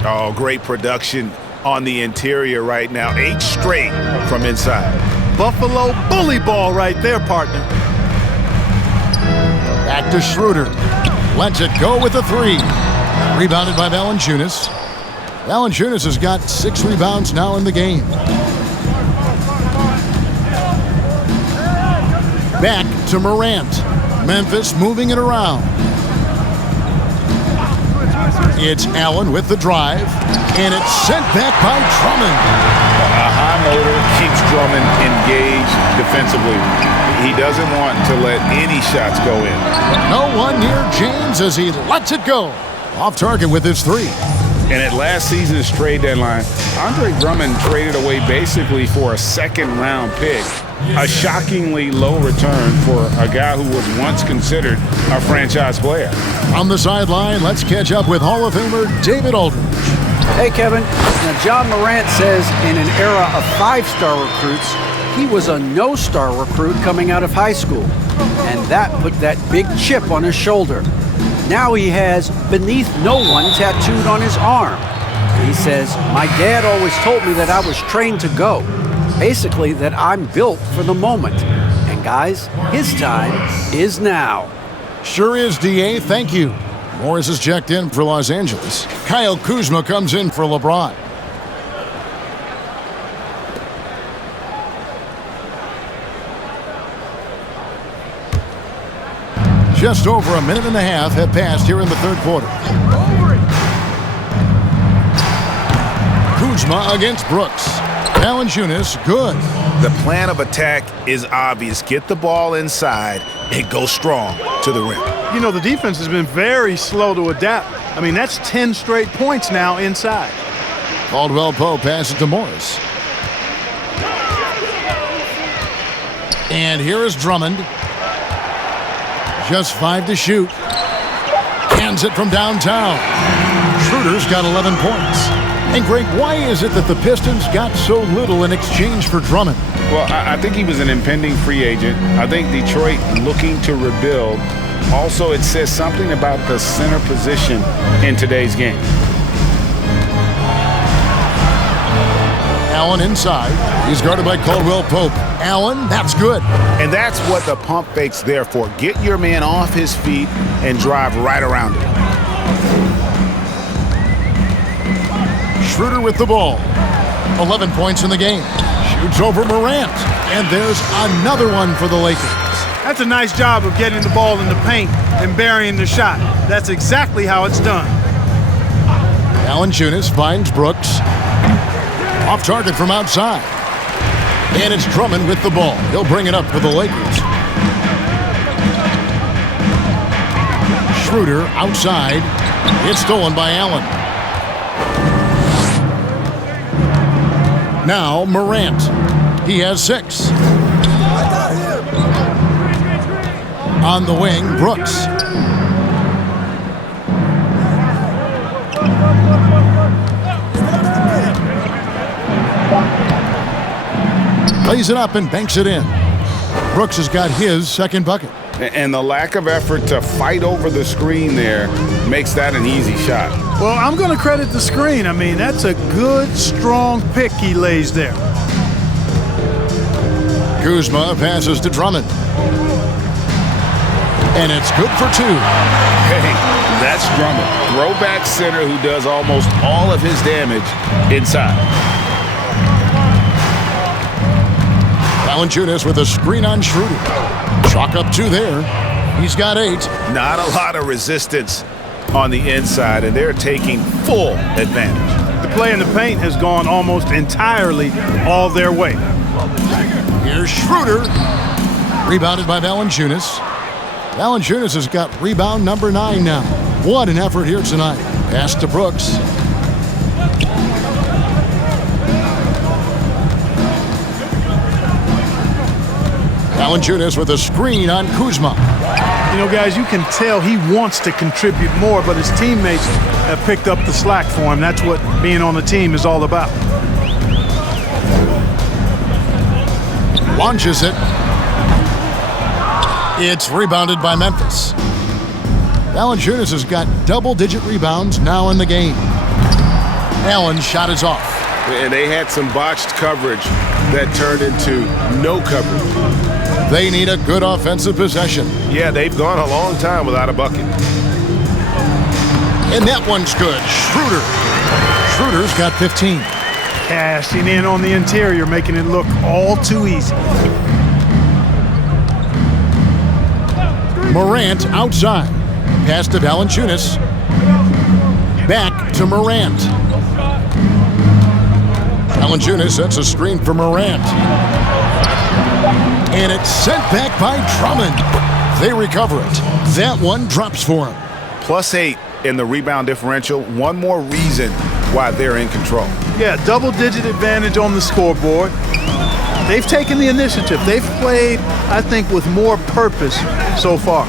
Oh, great production on the interior right now. 8 straight from inside. Buffalo bully ball right there, partner. Back to Schroeder. Lets it go with the 3. Rebounded by Valanciunas. Valanciunas has got 6 rebounds now in the game. Back to Morant. Memphis moving it around. It's Allen with the drive, and it's sent back by Drummond. A high motor keeps Drummond engaged defensively. He doesn't want to let any shots go in. No one near James as he lets it go. Off target with his 3. And at last season's trade deadline, Andre Drummond traded away basically for a second-round pick. A shockingly low return for a guy who was once considered a franchise player. On the sideline, let's catch up with Hall of Famer David Aldridge. Hey, Kevin. Now, John Morant says in an era of 5-star recruits, he was a no-star recruit coming out of high school. And that put that big chip on his shoulder. Now he has beneath no one tattooed on his arm. He says, my dad always told me that I was trained to go. Basically, that I'm built for the moment. And guys, his time is now. Sure is, DA. Thank you. Morris is checked in for Los Angeles. Kyle Kuzma comes in for LeBron. Just over a minute and a half have passed here in the third quarter. Kuzma against Brooks. Valanciunas, good. The plan of attack is obvious. Get the ball inside and go strong to the rim. You know, the defense has been very slow to adapt. I mean, that's 10 straight points now inside. Caldwell Pope passes to Morris. And here is Drummond. Just 5 to shoot. Cans it from downtown. Schroeder's got 11 points. And Greg, why is it that the Pistons got so little in exchange for Drummond? Well, I think he was an impending free agent. I think Detroit looking to rebuild. Also, it says something about the center position in today's game. Allen inside. He's guarded by Caldwell Pope. Allen, that's good. And that's what the pump fake's there for. Get your man off his feet and drive right around him. Schroeder with the ball. 11 points in the game. Shoots over Morant. And there's another one for the Lakers. That's a nice job of getting the ball in the paint and burying the shot. That's exactly how it's done. Valanciunas finds Brooks. Off target from outside. And it's Drummond with the ball. He'll bring it up for the Lakers. Schroeder outside. It's stolen by Allen. Now Morant. He has 6. On the wing, Brooks. Lays it up and banks it in. Brooks has got his second bucket. And the lack of effort to fight over the screen there makes that an easy shot. Well, I'm going to credit the screen. I mean, that's a good, strong pick he lays there. Kuzma passes to Drummond. And it's good for 2. Hey, that's Drummond. Throwback center who does almost all of his damage inside. Valanciunas with a screen on Schroeder. Chalk up 2 there. He's got 8. Not a lot of resistance on the inside, and they're taking full advantage. The play in the paint has gone almost entirely all their way. Here's Schroeder. Rebounded by Valanciunas. Valanciunas has got rebound number 9 now. What an effort here tonight. Pass to Brooks. Valanciunas with a screen on Kuzma. You know, guys, you can tell he wants to contribute more, but his teammates have picked up the slack for him. That's what being on the team is all about. Launches it. It's rebounded by Memphis. Valanciunas has got double-digit rebounds now in the game. Allen's shot is off. And they had some botched coverage that turned into no coverage. They need a good offensive possession. Yeah, they've gone a long time without a bucket. And that one's good. Schroeder. Schroeder's got 15. Cashing in on the interior, making it look all too easy. Morant outside. Pass to Valanciunas. Back to Morant. Valanciunas sets a screen for Morant. And it's sent back by Drummond. They recover it. That one drops for him. +8 in the rebound differential. One more reason why they're in control. Yeah, double-digit advantage on the scoreboard. They've taken the initiative. They've played, I think, with more purpose so far.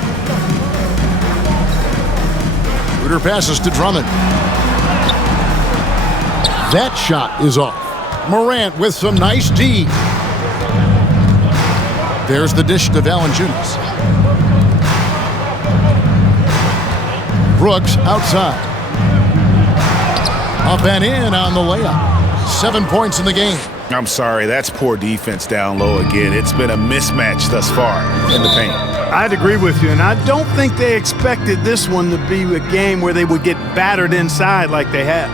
Schroeder passes to Drummond. That shot is off. Morant with some nice D. There's the dish to Valanciunas. Brooks outside. Up and in on the layup. 7 points in the game. I'm sorry, that's poor defense down low again. It's been a mismatch thus far in the paint. I'd agree with you, and I don't think they expected this one to be a game where they would get battered inside like they have.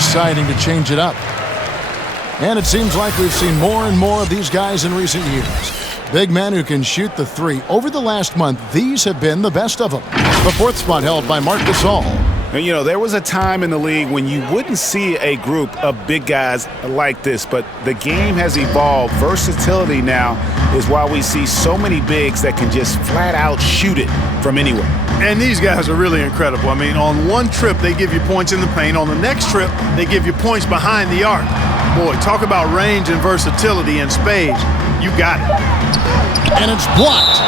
deciding to change it up. And it seems like we've seen more and more of these guys in recent years. Big men who can shoot the three. Over the last month, these have been the best of them. The fourth spot held by Marc Gasol. And, you know, there was a time in the league when you wouldn't see a group of big guys like this, but the game has evolved. Versatility now is why we see so many bigs that can just flat out shoot it from anywhere. And these guys are really incredible. I mean, on one trip, they give you points in the paint. On the next trip, they give you points behind the arc. Boy, talk about range and versatility in spades. You got it. And it's blocked.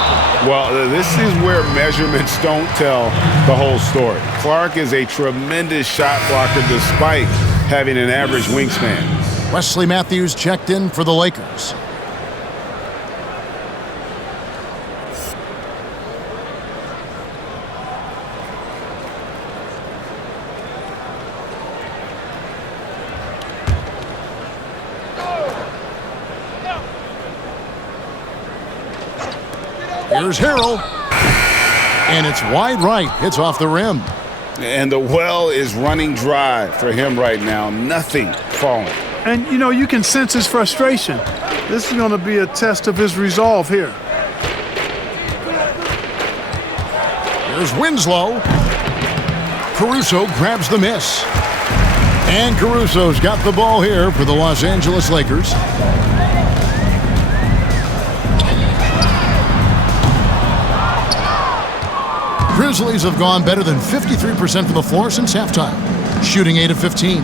Well, this is where measurements don't tell the whole story. Clark is a tremendous shot blocker despite having an average wingspan. Wesley Matthews checked in for the Lakers. Here's Harrell. And it's wide right. It's off the rim. And the well is running dry for him right now. Nothing falling. And, you know, you can sense his frustration. This is going to be a test of his resolve here. Here's Winslow. Caruso grabs the miss. And Caruso's got the ball here for the Los Angeles Lakers. Grizzlies have gone better than 53% from the floor since halftime, shooting 8 of 15.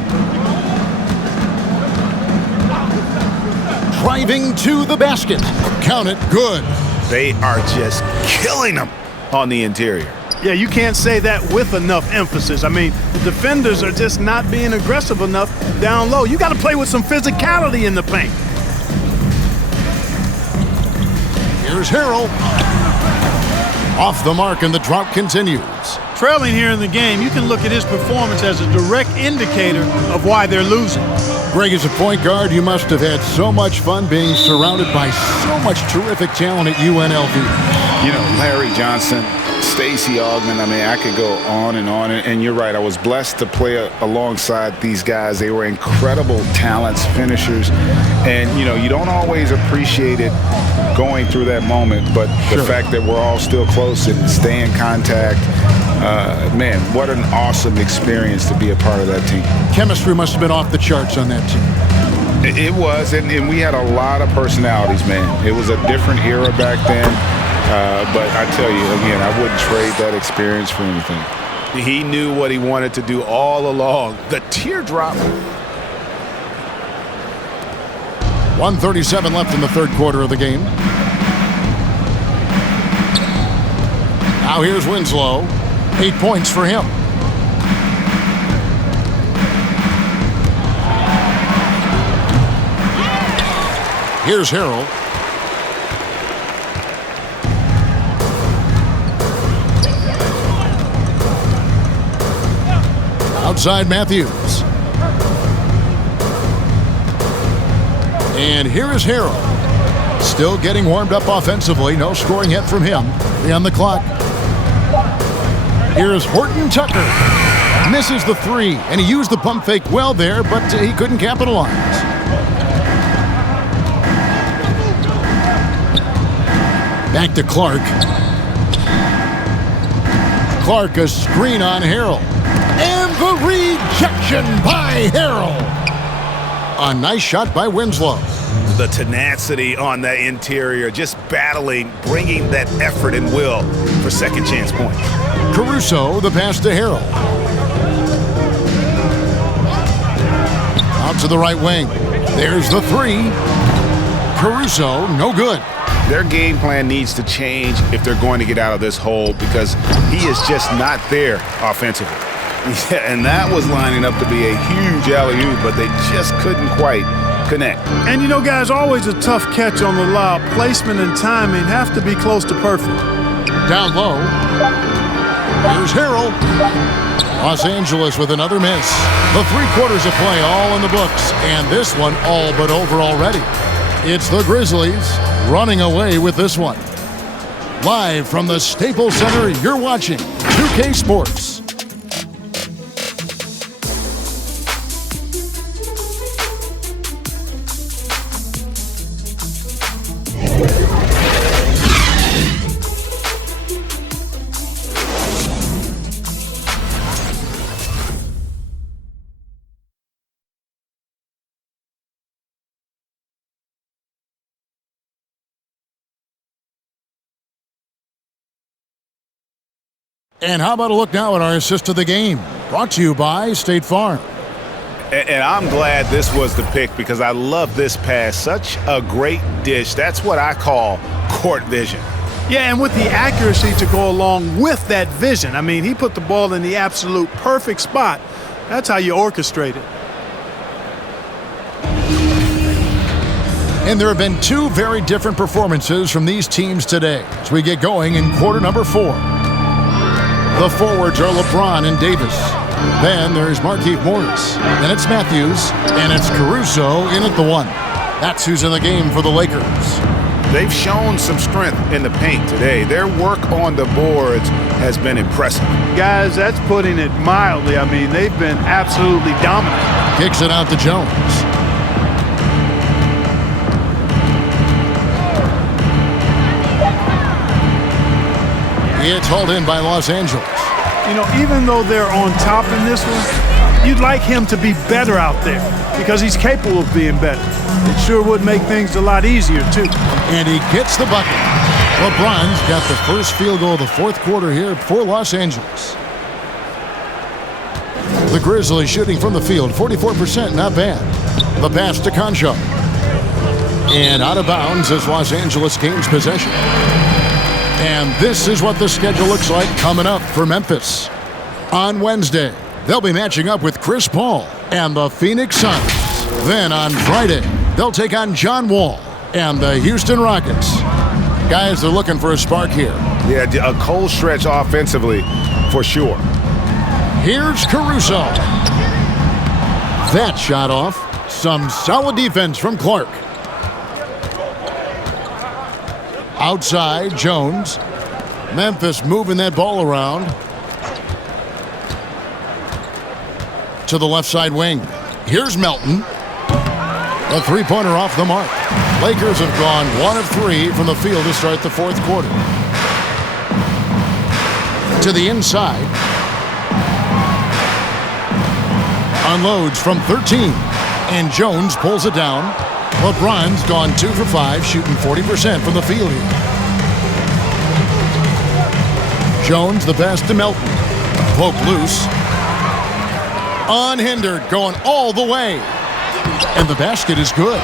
Driving to the basket. Count it, good. They are just killing them on the interior. Yeah, you can't say that with enough emphasis. I mean, the defenders are just not being aggressive enough down low. You got to play with some physicality in the paint. Here's Harrell. Off the mark, and the drought continues. Trailing here in the game, you can look at his performance as a direct indicator of why they're losing. Greg, as a point guard, you must have had so much fun being surrounded by so much terrific talent at UNLV. You know, Larry Johnson, Stacey Augmon, I mean, I could go on. And you're right, I was blessed to play alongside these guys. They were incredible talents, finishers. And, you know, you don't always appreciate it going through that moment, but the fact that we're all still close and stay in contact, man, what an awesome experience to be a part of that team. Chemistry must have been off the charts on that team. It was, and we had a lot of personalities, man. It was a different era back then. But I tell you, again, I wouldn't trade that experience for anything. He knew what he wanted to do all along. The teardrop. 1:37 left in the third quarter of the game. Now here's Winslow. 8 points for him. Here's Harrell. Outside Matthews. And here is Harrell. Still getting warmed up offensively. No scoring yet from him. 3 on the clock. Here's Horton Tucker. Misses the 3, and he used the pump fake well there, but he couldn't capitalize. Back to Clark. Clark, a screen on Harrell. And the rejection by Harrell. A nice shot by Winslow. The tenacity on that interior, just battling, bringing that effort and will for second chance points. Caruso, the pass to Harrell. Out to the right wing. There's the 3. Caruso, no good. Their game plan needs to change if they're going to get out of this hole because he is just not there offensively. Yeah, and that was lining up to be a huge alley-oop, but they just couldn't quite connect. And you know, guys, always a tough catch on the lob. Placement and timing have to be close to perfect. Down low. Here's Harrell. Los Angeles with another miss. The 3 quarters of play all in the books, and this one all but over already. It's the Grizzlies running away with this one. Live from the Staples Center, you're watching 2K Sports. And how about a look now at our assist of the game? Brought to you by State Farm. And I'm glad this was the pick because I love this pass. Such a great dish. That's what I call court vision. Yeah, and with the accuracy to go along with that vision. I mean, he put the ball in the absolute perfect spot. That's how you orchestrate it. And there have been two very different performances from these teams today as we get going in quarter number 4. The forwards are LeBron and Davis. Then there's Markieff Morris. Then it's Matthews, and it's Caruso in at the 1. That's who's in the game for the Lakers. They've shown some strength in the paint today. Their work on the boards has been impressive. Guys, that's putting it mildly. I mean, they've been absolutely dominant. Kicks it out to Jones. It's hauled in by Los Angeles. You know, even though they're on top in this one, you'd like him to be better out there because he's capable of being better. It sure would make things a lot easier, too. And he gets the bucket. LeBron's got the first field goal of the fourth quarter here for Los Angeles. The Grizzlies shooting from the field, 44%, not bad. The pass to Concho. And out of bounds as Los Angeles gains possession. And this is what the schedule looks like coming up for Memphis. On Wednesday, they'll be matching up with Chris Paul and the Phoenix Suns. Then on Friday, they'll take on John Wall and the Houston Rockets. Guys, they're looking for a spark here. Yeah, a cold stretch offensively for sure. Here's Caruso. That shot off. Some solid defense from Clark. Outside, Jones. Memphis moving that ball around. To the left side wing. Here's Melton. A three-pointer off the mark. Lakers have gone 1 of 3 from the field to start the fourth quarter. To the inside. Unloads from 13. And Jones pulls it down. LeBron's gone 2 for 5, shooting 40% from the field here. Jones, the pass to Melton. Poke loose. Unhindered, going all the way. And the basket is good.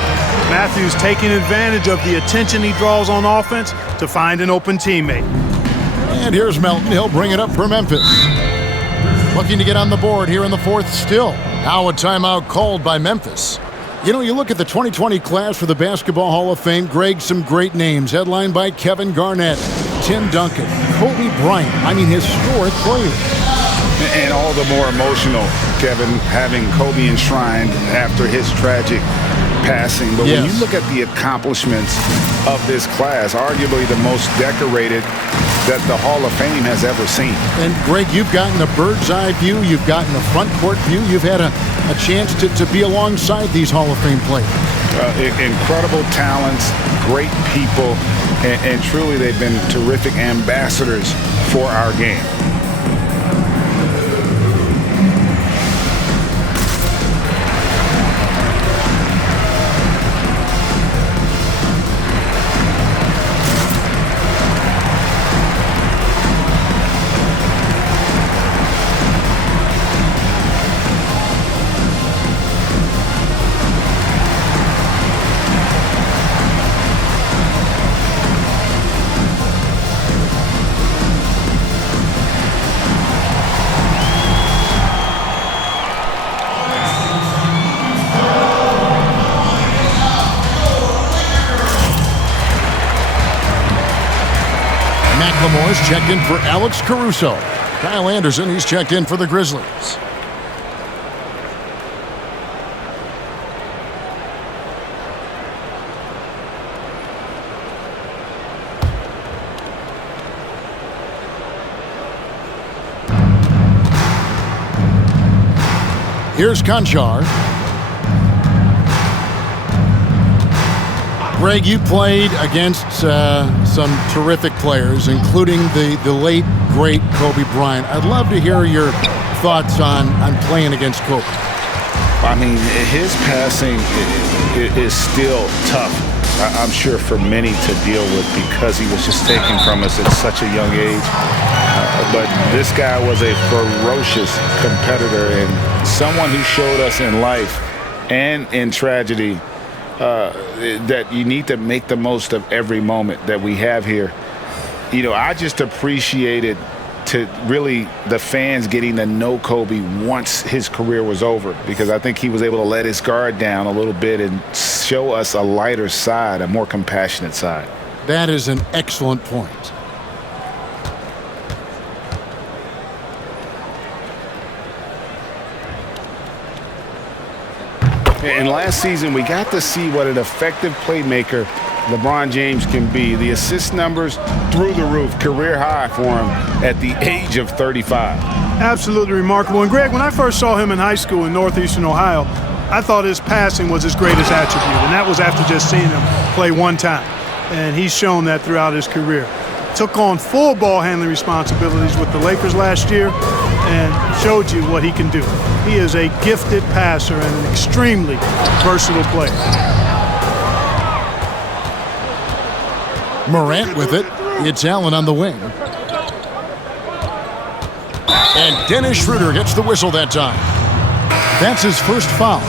Matthews taking advantage of the attention he draws on offense to find an open teammate. And here's Melton. He'll bring it up for Memphis. Looking to get on the board here in the fourth still. Now a timeout called by Memphis. You know, you look at the 2020 class for the Basketball Hall of Fame, Greg, some great names, headlined by Kevin Garnett, Tim Duncan, Kobe Bryant. I mean, historic players. And all the more emotional, Kevin, having Kobe enshrined after his tragic passing. But when you look at the accomplishments of this class, arguably the most decorated that the Hall of Fame has ever seen. And Greg, you've gotten a bird's eye view, you've gotten a front court view, you've had a chance to be alongside these Hall of Fame players. Incredible talents, great people, and truly they've been terrific ambassadors for our game. Lamore's checked in for Alex Caruso. Kyle Anderson, he's checked in for the Grizzlies. Here's Conchar. Greg, you played against some terrific players, including the late, great Kobe Bryant. I'd love to hear your thoughts on playing against Kobe. I mean, his passing is still tough, I'm sure, for many to deal with because he was just taken from us at such a young age. but this guy was a ferocious competitor and someone who showed us in life and in tragedy that you need to make the most of every moment that we have here. You know, I just appreciated to really the fans getting to know Kobe once his career was over, because I think he was able to let his guard down a little bit and show us a lighter side, a more compassionate side. That is an excellent point. And last season, we got to see what an effective playmaker LeBron James can be. The assist numbers through the roof, career high for him at the age of 35. Absolutely remarkable. And Greg, when I first saw him in high school in Northeastern Ohio, I thought his passing was his greatest attribute, and that was after just seeing him play one time. And he's shown that throughout his career. Took on full ball handling responsibilities with the Lakers last year and showed you what he can do. He is a gifted passer and an extremely versatile player. Morant with it. It's Allen on the wing. And Dennis Schroeder gets the whistle that time. That's his first foul.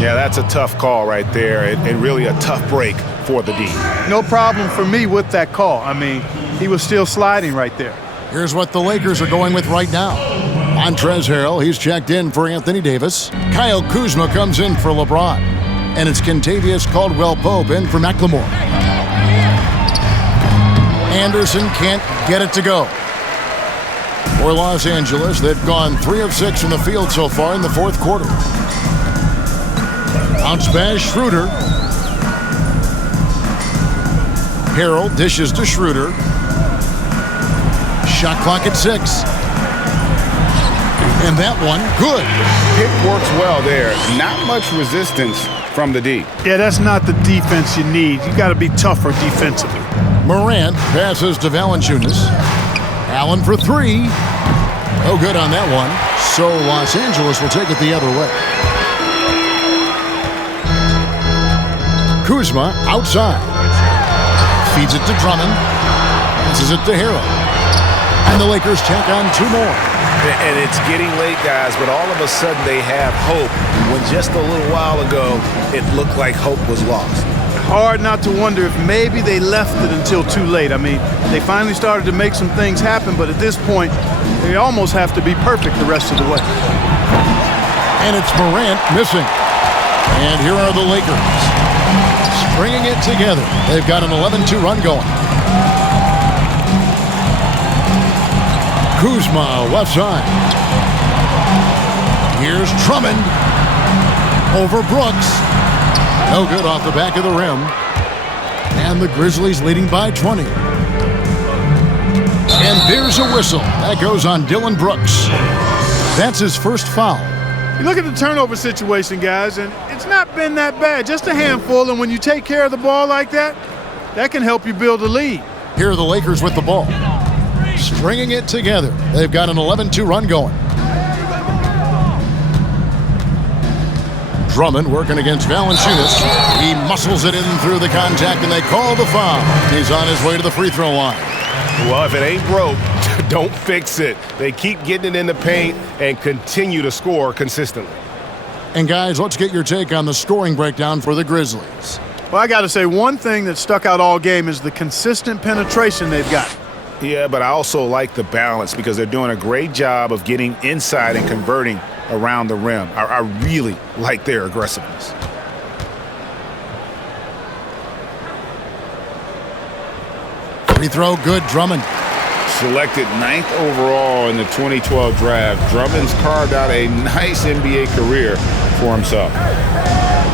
Yeah, that's a tough call right there, and really a tough break for the D. No problem for me with that call. I mean, he was still sliding right there. Here's what the Lakers are going with right now. Montrezl Harrell, he's checked in for Anthony Davis. Kyle Kuzma comes in for LeBron. And it's Kentavious Caldwell-Pope in for McLemore. Anderson can't get it to go. For Los Angeles, they've gone 3 of 6 from the field so far in the fourth quarter. Bounce pass, Schroeder. Harrell dishes to Schroeder. Shot clock at 6. And that one, good. It works well there. Not much resistance from the D. Yeah, that's not the defense you need. You got to be tougher defensively. Morant passes to Valanciunas. Allen for 3. No good on that one. So Los Angeles will take it the other way. Kuzma outside. Feeds it to Drummond. Passes it to Harrell. And the Lakers tack on 2 more. And it's getting late, guys, but all of a sudden they have hope when just a little while ago it looked like hope was lost. Hard not to wonder if maybe they left it until too late. I mean, they finally started to make some things happen, but at this point, they almost have to be perfect the rest of the way. And it's Morant missing. And here are the Lakers. Stringing it together. They've got an 11-2 run going. Kuzma, left side. Here's Drummond. Over Brooks. No good off the back of the rim. And the Grizzlies leading by 20. And there's a whistle. That goes on Dylan Brooks. That's his first foul. You look at the turnover situation, guys, and it's not been that bad. Just a handful, and when you take care of the ball like that, that can help you build a lead. Here are the Lakers with the ball. Stringing it together. They've got an 11-2 run going. Drummond working against Valanciunas. He muscles it in through the contact, and they call the foul. He's on his way to the free throw line. Well, if it ain't broke, don't fix it. They keep getting it in the paint and continue to score consistently. And guys, let's get your take on the scoring breakdown for the Grizzlies. Well, I got to say, one thing that stuck out all game is the consistent penetration they've got. Yeah, but I also like the balance because they're doing a great job of getting inside and converting around the rim. I really like their aggressiveness. Free throw good, Drummond. Selected 9th overall in the 2012 draft, Drummond's carved out a nice NBA career for himself.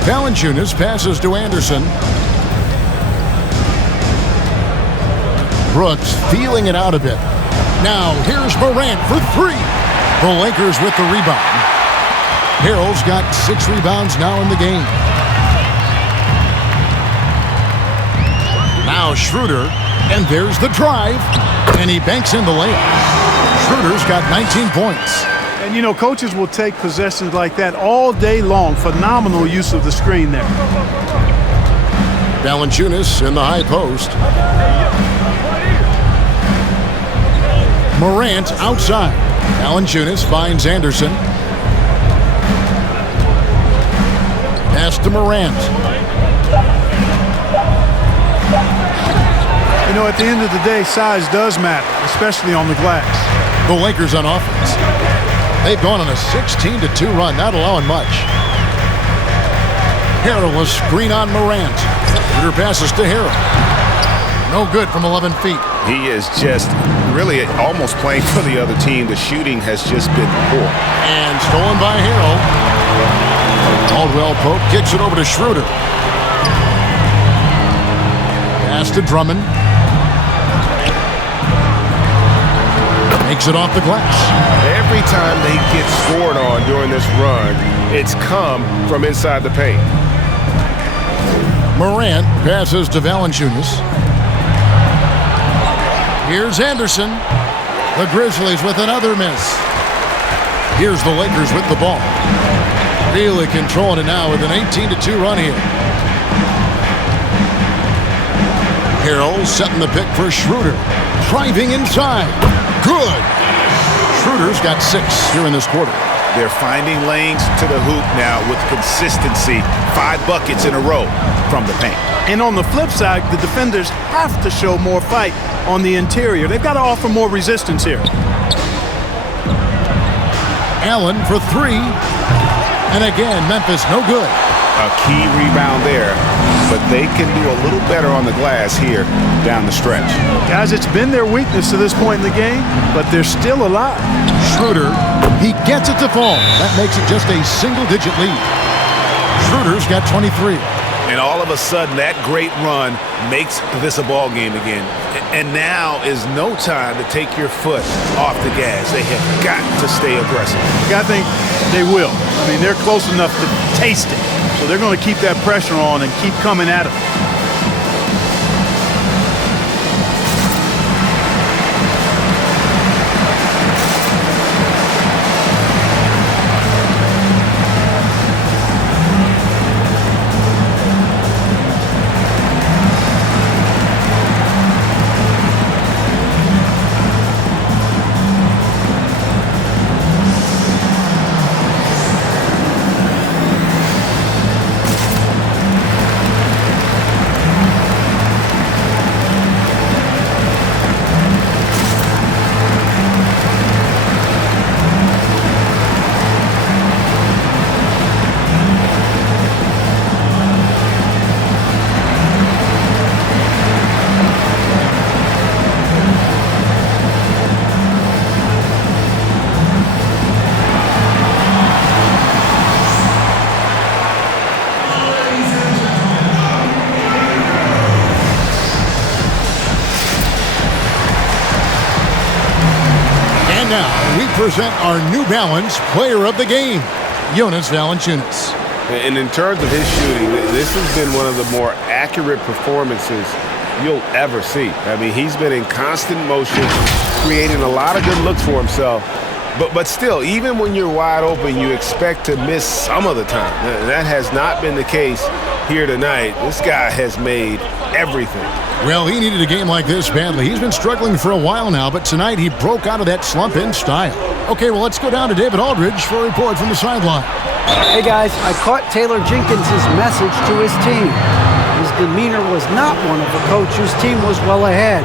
Valanciunas passes to Anderson. Brooks feeling it out a bit. Now here's Morant for 3. The Lakers with the rebound. Harrell's got 6 rebounds now in the game. Now Schroeder, and there's the drive, and he banks in the layup. Schroeder's got 19 points. And, you know, coaches will take possessions like that all day long. Phenomenal use of the screen there. Valanciunas in the high post. Morant outside. Valanciunas finds Anderson. Pass to Morant. You know, at the end of the day, size does matter, especially on the glass. The Lakers on offense. They've gone on a 16-2 run, not allowing much. Harrell will screen on Morant. Shooter passes to Harrell. No good from 11 feet. He is just really almost playing for the other team. The shooting has just been poor. And stolen by Harrell. Caldwell Pope kicks it over to Schroeder. Pass to Drummond. Makes it off the glass. Every time they get scored on during this run, it's come from inside the paint. Morant passes to Valanciunas. Here's Anderson. The Grizzlies with another miss. Here's the Lakers with the ball. Really controlling it now with an 18-2 run here. Harrell setting the pick for Schroeder. Driving inside. Good. Schroeder's got 6 here in this quarter. They're finding lanes to the hoop now with consistency. 5 buckets in a row from the paint. And on the flip side, the defenders have to show more fight on the interior. They've got to offer more resistance here. Allen for 3. And again, Memphis no good. A key rebound there, but they can do a little better on the glass here down the stretch. Guys, it's been their weakness to this point in the game, but they're still alive. Schroeder, he gets it to fall. That makes it just a single-digit lead. Schroeder's got 23. And all of a sudden, that great run makes this a ball game again. And now is no time to take your foot off the gas. They have got to stay aggressive. I think they will. I mean, they're close enough to taste it. So they're going to keep that pressure on and keep coming at them. Present our New Balance Player of the Game, Jonas Valanciunas. And in terms of his shooting, this has been one of the more accurate performances you'll ever see. I mean, he's been in constant motion, creating a lot of good looks for himself. But still, even when you're wide open, you expect to miss some of the time. That has not been the case here tonight. This guy has made everything. Well, he needed a game like this badly. He's been struggling for a while now, but tonight he broke out of that slump in style. Okay, well, let's go down to David Aldridge for a report from the sideline. Hey, guys, I caught Taylor Jenkins' message to his team. His demeanor was not one of a coach whose team was well ahead.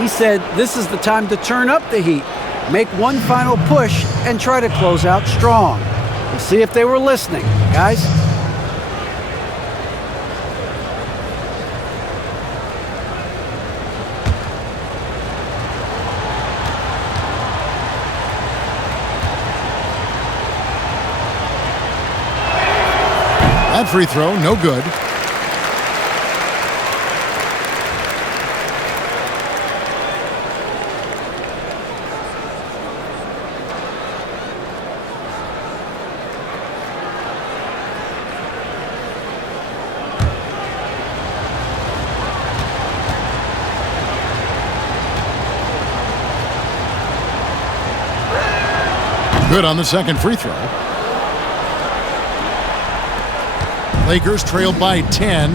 He said this is the time to turn up the heat, make one final push, and try to close out strong. We'll see if they were listening, guys. That free throw, no good. Good on the second free throw. Lakers trailed by 10.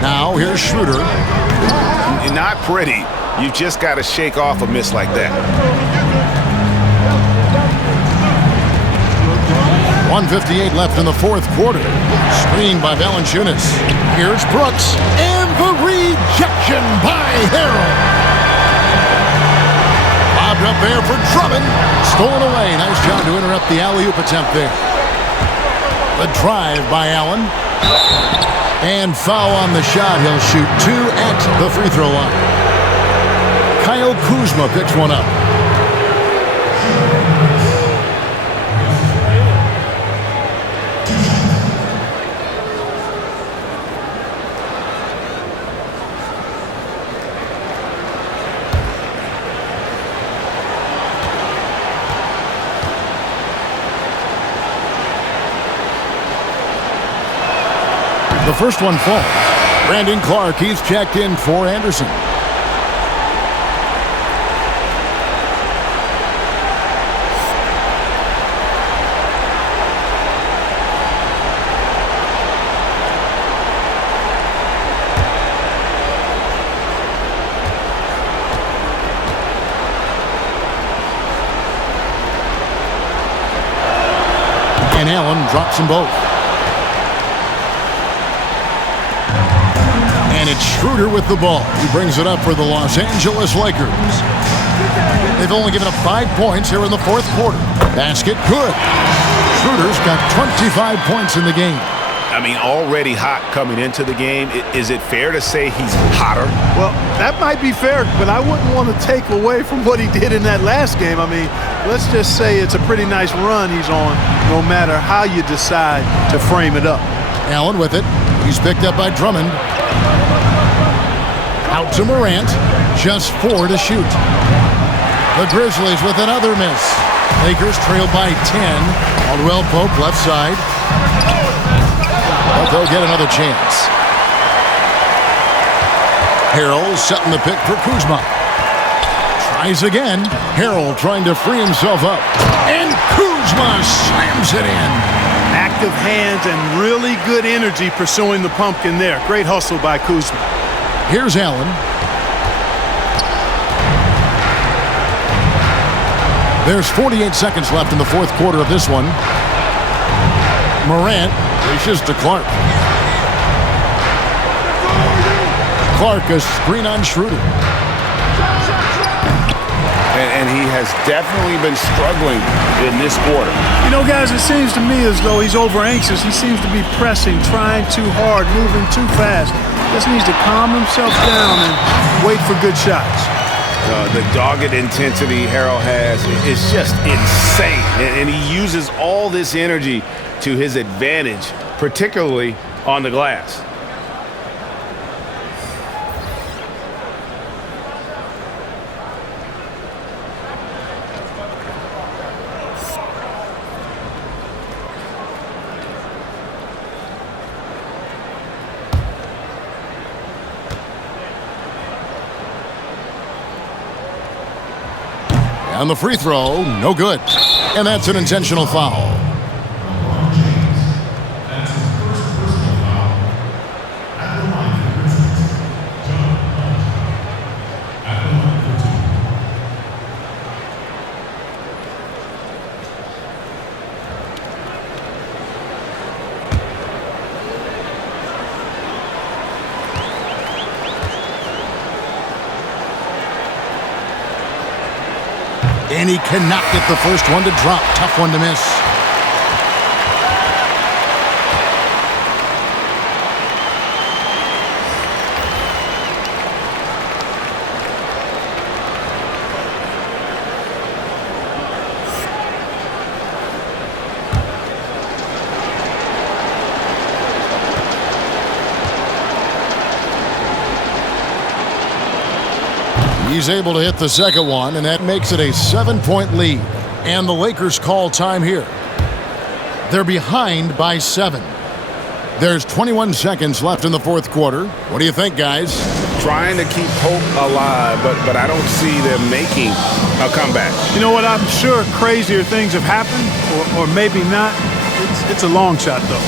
Now here's Schroeder. Not pretty. You just got to shake off a miss like that. 1:58 left in the fourth quarter. Screen by Valanciunas. Here's Brooks. And the rejection by Harrell. Bobbed up there for Drummond. Stolen away. Nice job to interrupt the alley-oop attempt there. The drive by Allen. And foul on the shot. He'll shoot 2 at the free throw line. Kyle Kuzma picks one up. The first one falls. Brandon Clark, he's checked in for Anderson. And Allen drops them both. And it's Schroeder with the ball. He brings it up for the Los Angeles Lakers. They've only given up 5 points here in the fourth quarter. Basket good. Schroeder's got 25 points in the game. I mean, already hot coming into the game. Is it fair to say he's hotter? Well, that might be fair, but I wouldn't want to take away from what he did in that last game. I mean, let's just say it's a pretty nice run he's on, no matter how you decide to frame it up. Allen with it. He's picked up by Drummond. Out to Morant. Just 4 to shoot. The Grizzlies with another miss. Lakers trail by 10. Caldwell Pope left side. But they'll get another chance. Harrell setting the pick for Kuzma. Tries again. Harrell trying to free himself up. And Kuzma slams it in. Active hands and really good energy pursuing the pumpkin there. Great hustle by Kuzma. Here's Allen. There's 48 seconds left in the fourth quarter of this one. Morant reaches to Clark. Clark, a screen on Schroeder. And he has definitely been struggling in this quarter. You know, guys, it seems to me as though he's over anxious. He seems to be pressing, trying too hard, moving too fast. Just needs to calm himself down and wait for good shots. The dogged intensity Harrell has is just insane. And he uses all this energy to his advantage, particularly on the glass. On the free throw, no good. And that's an intentional foul. And he cannot get the first one to drop. Tough one to miss. He's able to hit the second one, and that makes it a 7-point lead. And the Lakers call time here. They're behind by 7. There's 21 seconds left in the fourth quarter. What do you think, guys? Trying to keep hope alive, but I don't see them making a comeback. You know what? I'm sure crazier things have happened, or maybe not. It's a long shot, though.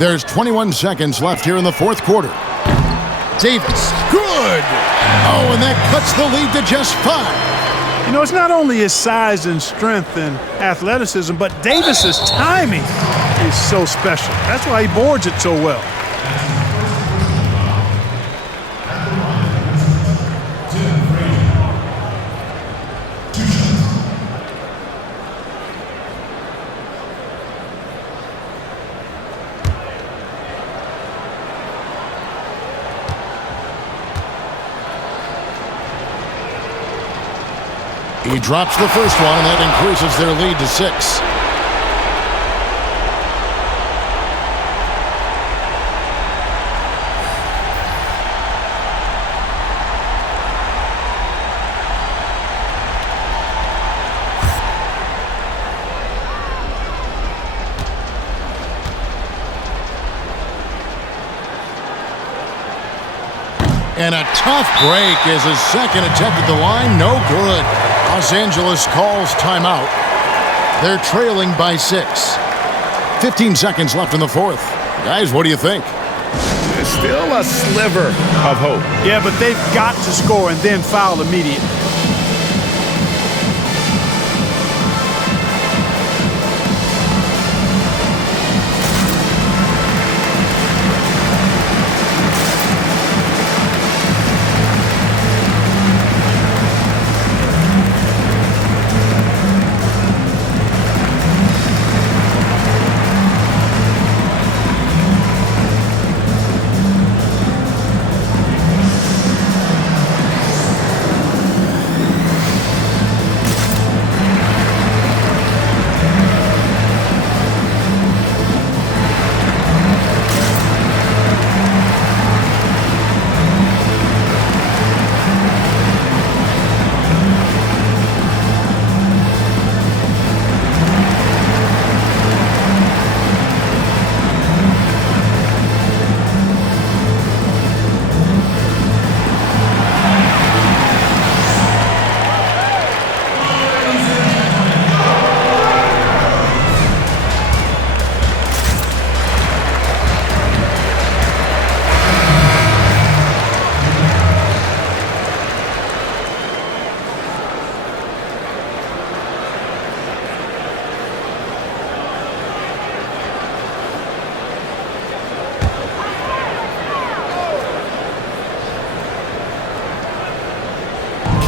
There's 21 seconds left here in the fourth quarter. Davis, good! Oh, and that cuts the lead to just 5. You know, it's not only his size and strength and athleticism, but Davis's timing is so special. That's why he boards it so well. He drops the first one, and that increases their lead to 6. And a tough break as his second attempt at the line, no good. Los Angeles calls timeout. They're trailing by 6. 15 seconds left in the fourth. Guys, what do you think? There's still a sliver of hope. Yeah, but they've got to score and then foul immediately.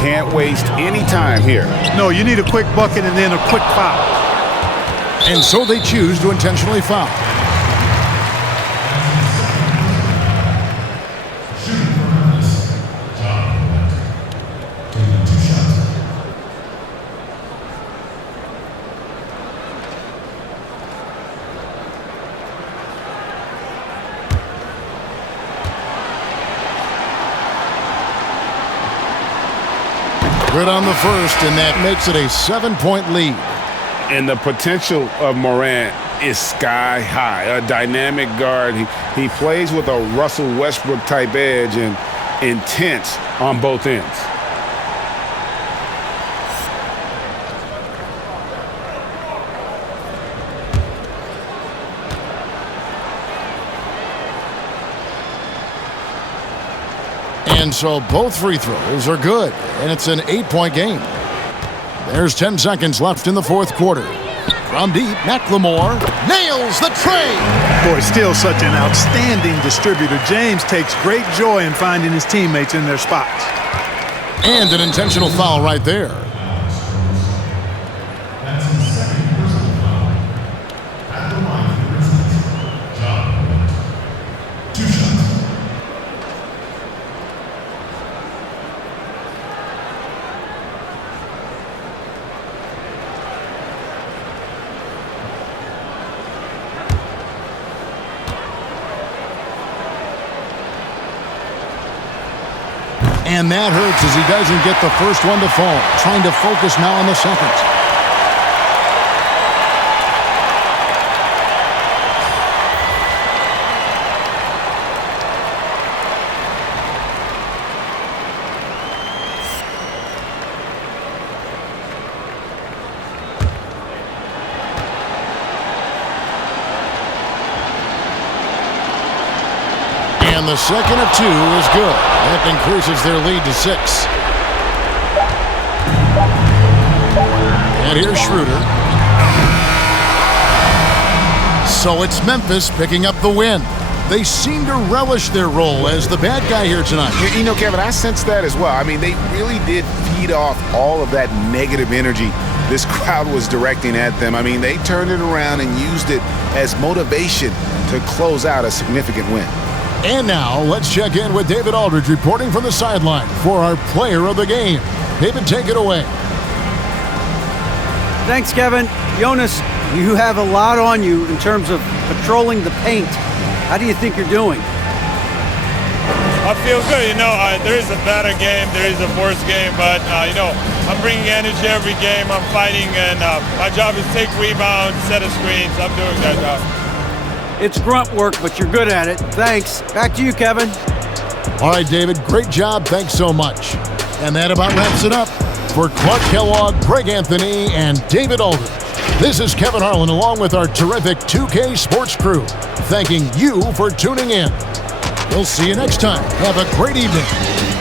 Can't waste any time here. No, you need a quick bucket and then a quick foul. And so they choose to intentionally foul. Good on the first, and that makes it a 7-point lead. And the potential of Morant is sky high. A dynamic guard. He plays with a Russell Westbrook type edge and intense on both ends. And so both free throws are good, and it's an 8-point game. There's 10 seconds left in the fourth quarter. From deep, McLemore nails the tray. Boy, still such an outstanding distributor. James takes great joy in finding his teammates in their spots. And an intentional foul right there. And that hurts as he doesn't get the first one to fall. Trying to focus now on the second. And the second of 2 is good. That increases their lead to 6. And here's Schroeder. So it's Memphis picking up the win. They seem to relish their role as the bad guy here tonight. You know, Kevin, I sense that as well. I mean, they really did feed off all of that negative energy this crowd was directing at them. I mean, they turned it around and used it as motivation to close out a significant win. And now, let's check in with David Aldridge reporting from the sideline for our player of the game. David, take it away. Thanks, Kevin. Jonas, you have a lot on you in terms of patrolling the paint. How do you think you're doing? I feel good. You know, there is a better game, there is a worse game, but, you know, I'm bringing energy every game. I'm fighting, and my job is take rebounds, set of screens. I'm doing that job. It's grunt work, but you're good at it. Thanks. Back to you, Kevin. All right, David, great job. Thanks so much. And that about wraps it up. For Clark Kellogg, Greg Anthony, and David Aldridge, this is Kevin Harlan along with our terrific 2K Sports crew, thanking you for tuning in. We'll see you next time. Have a great evening.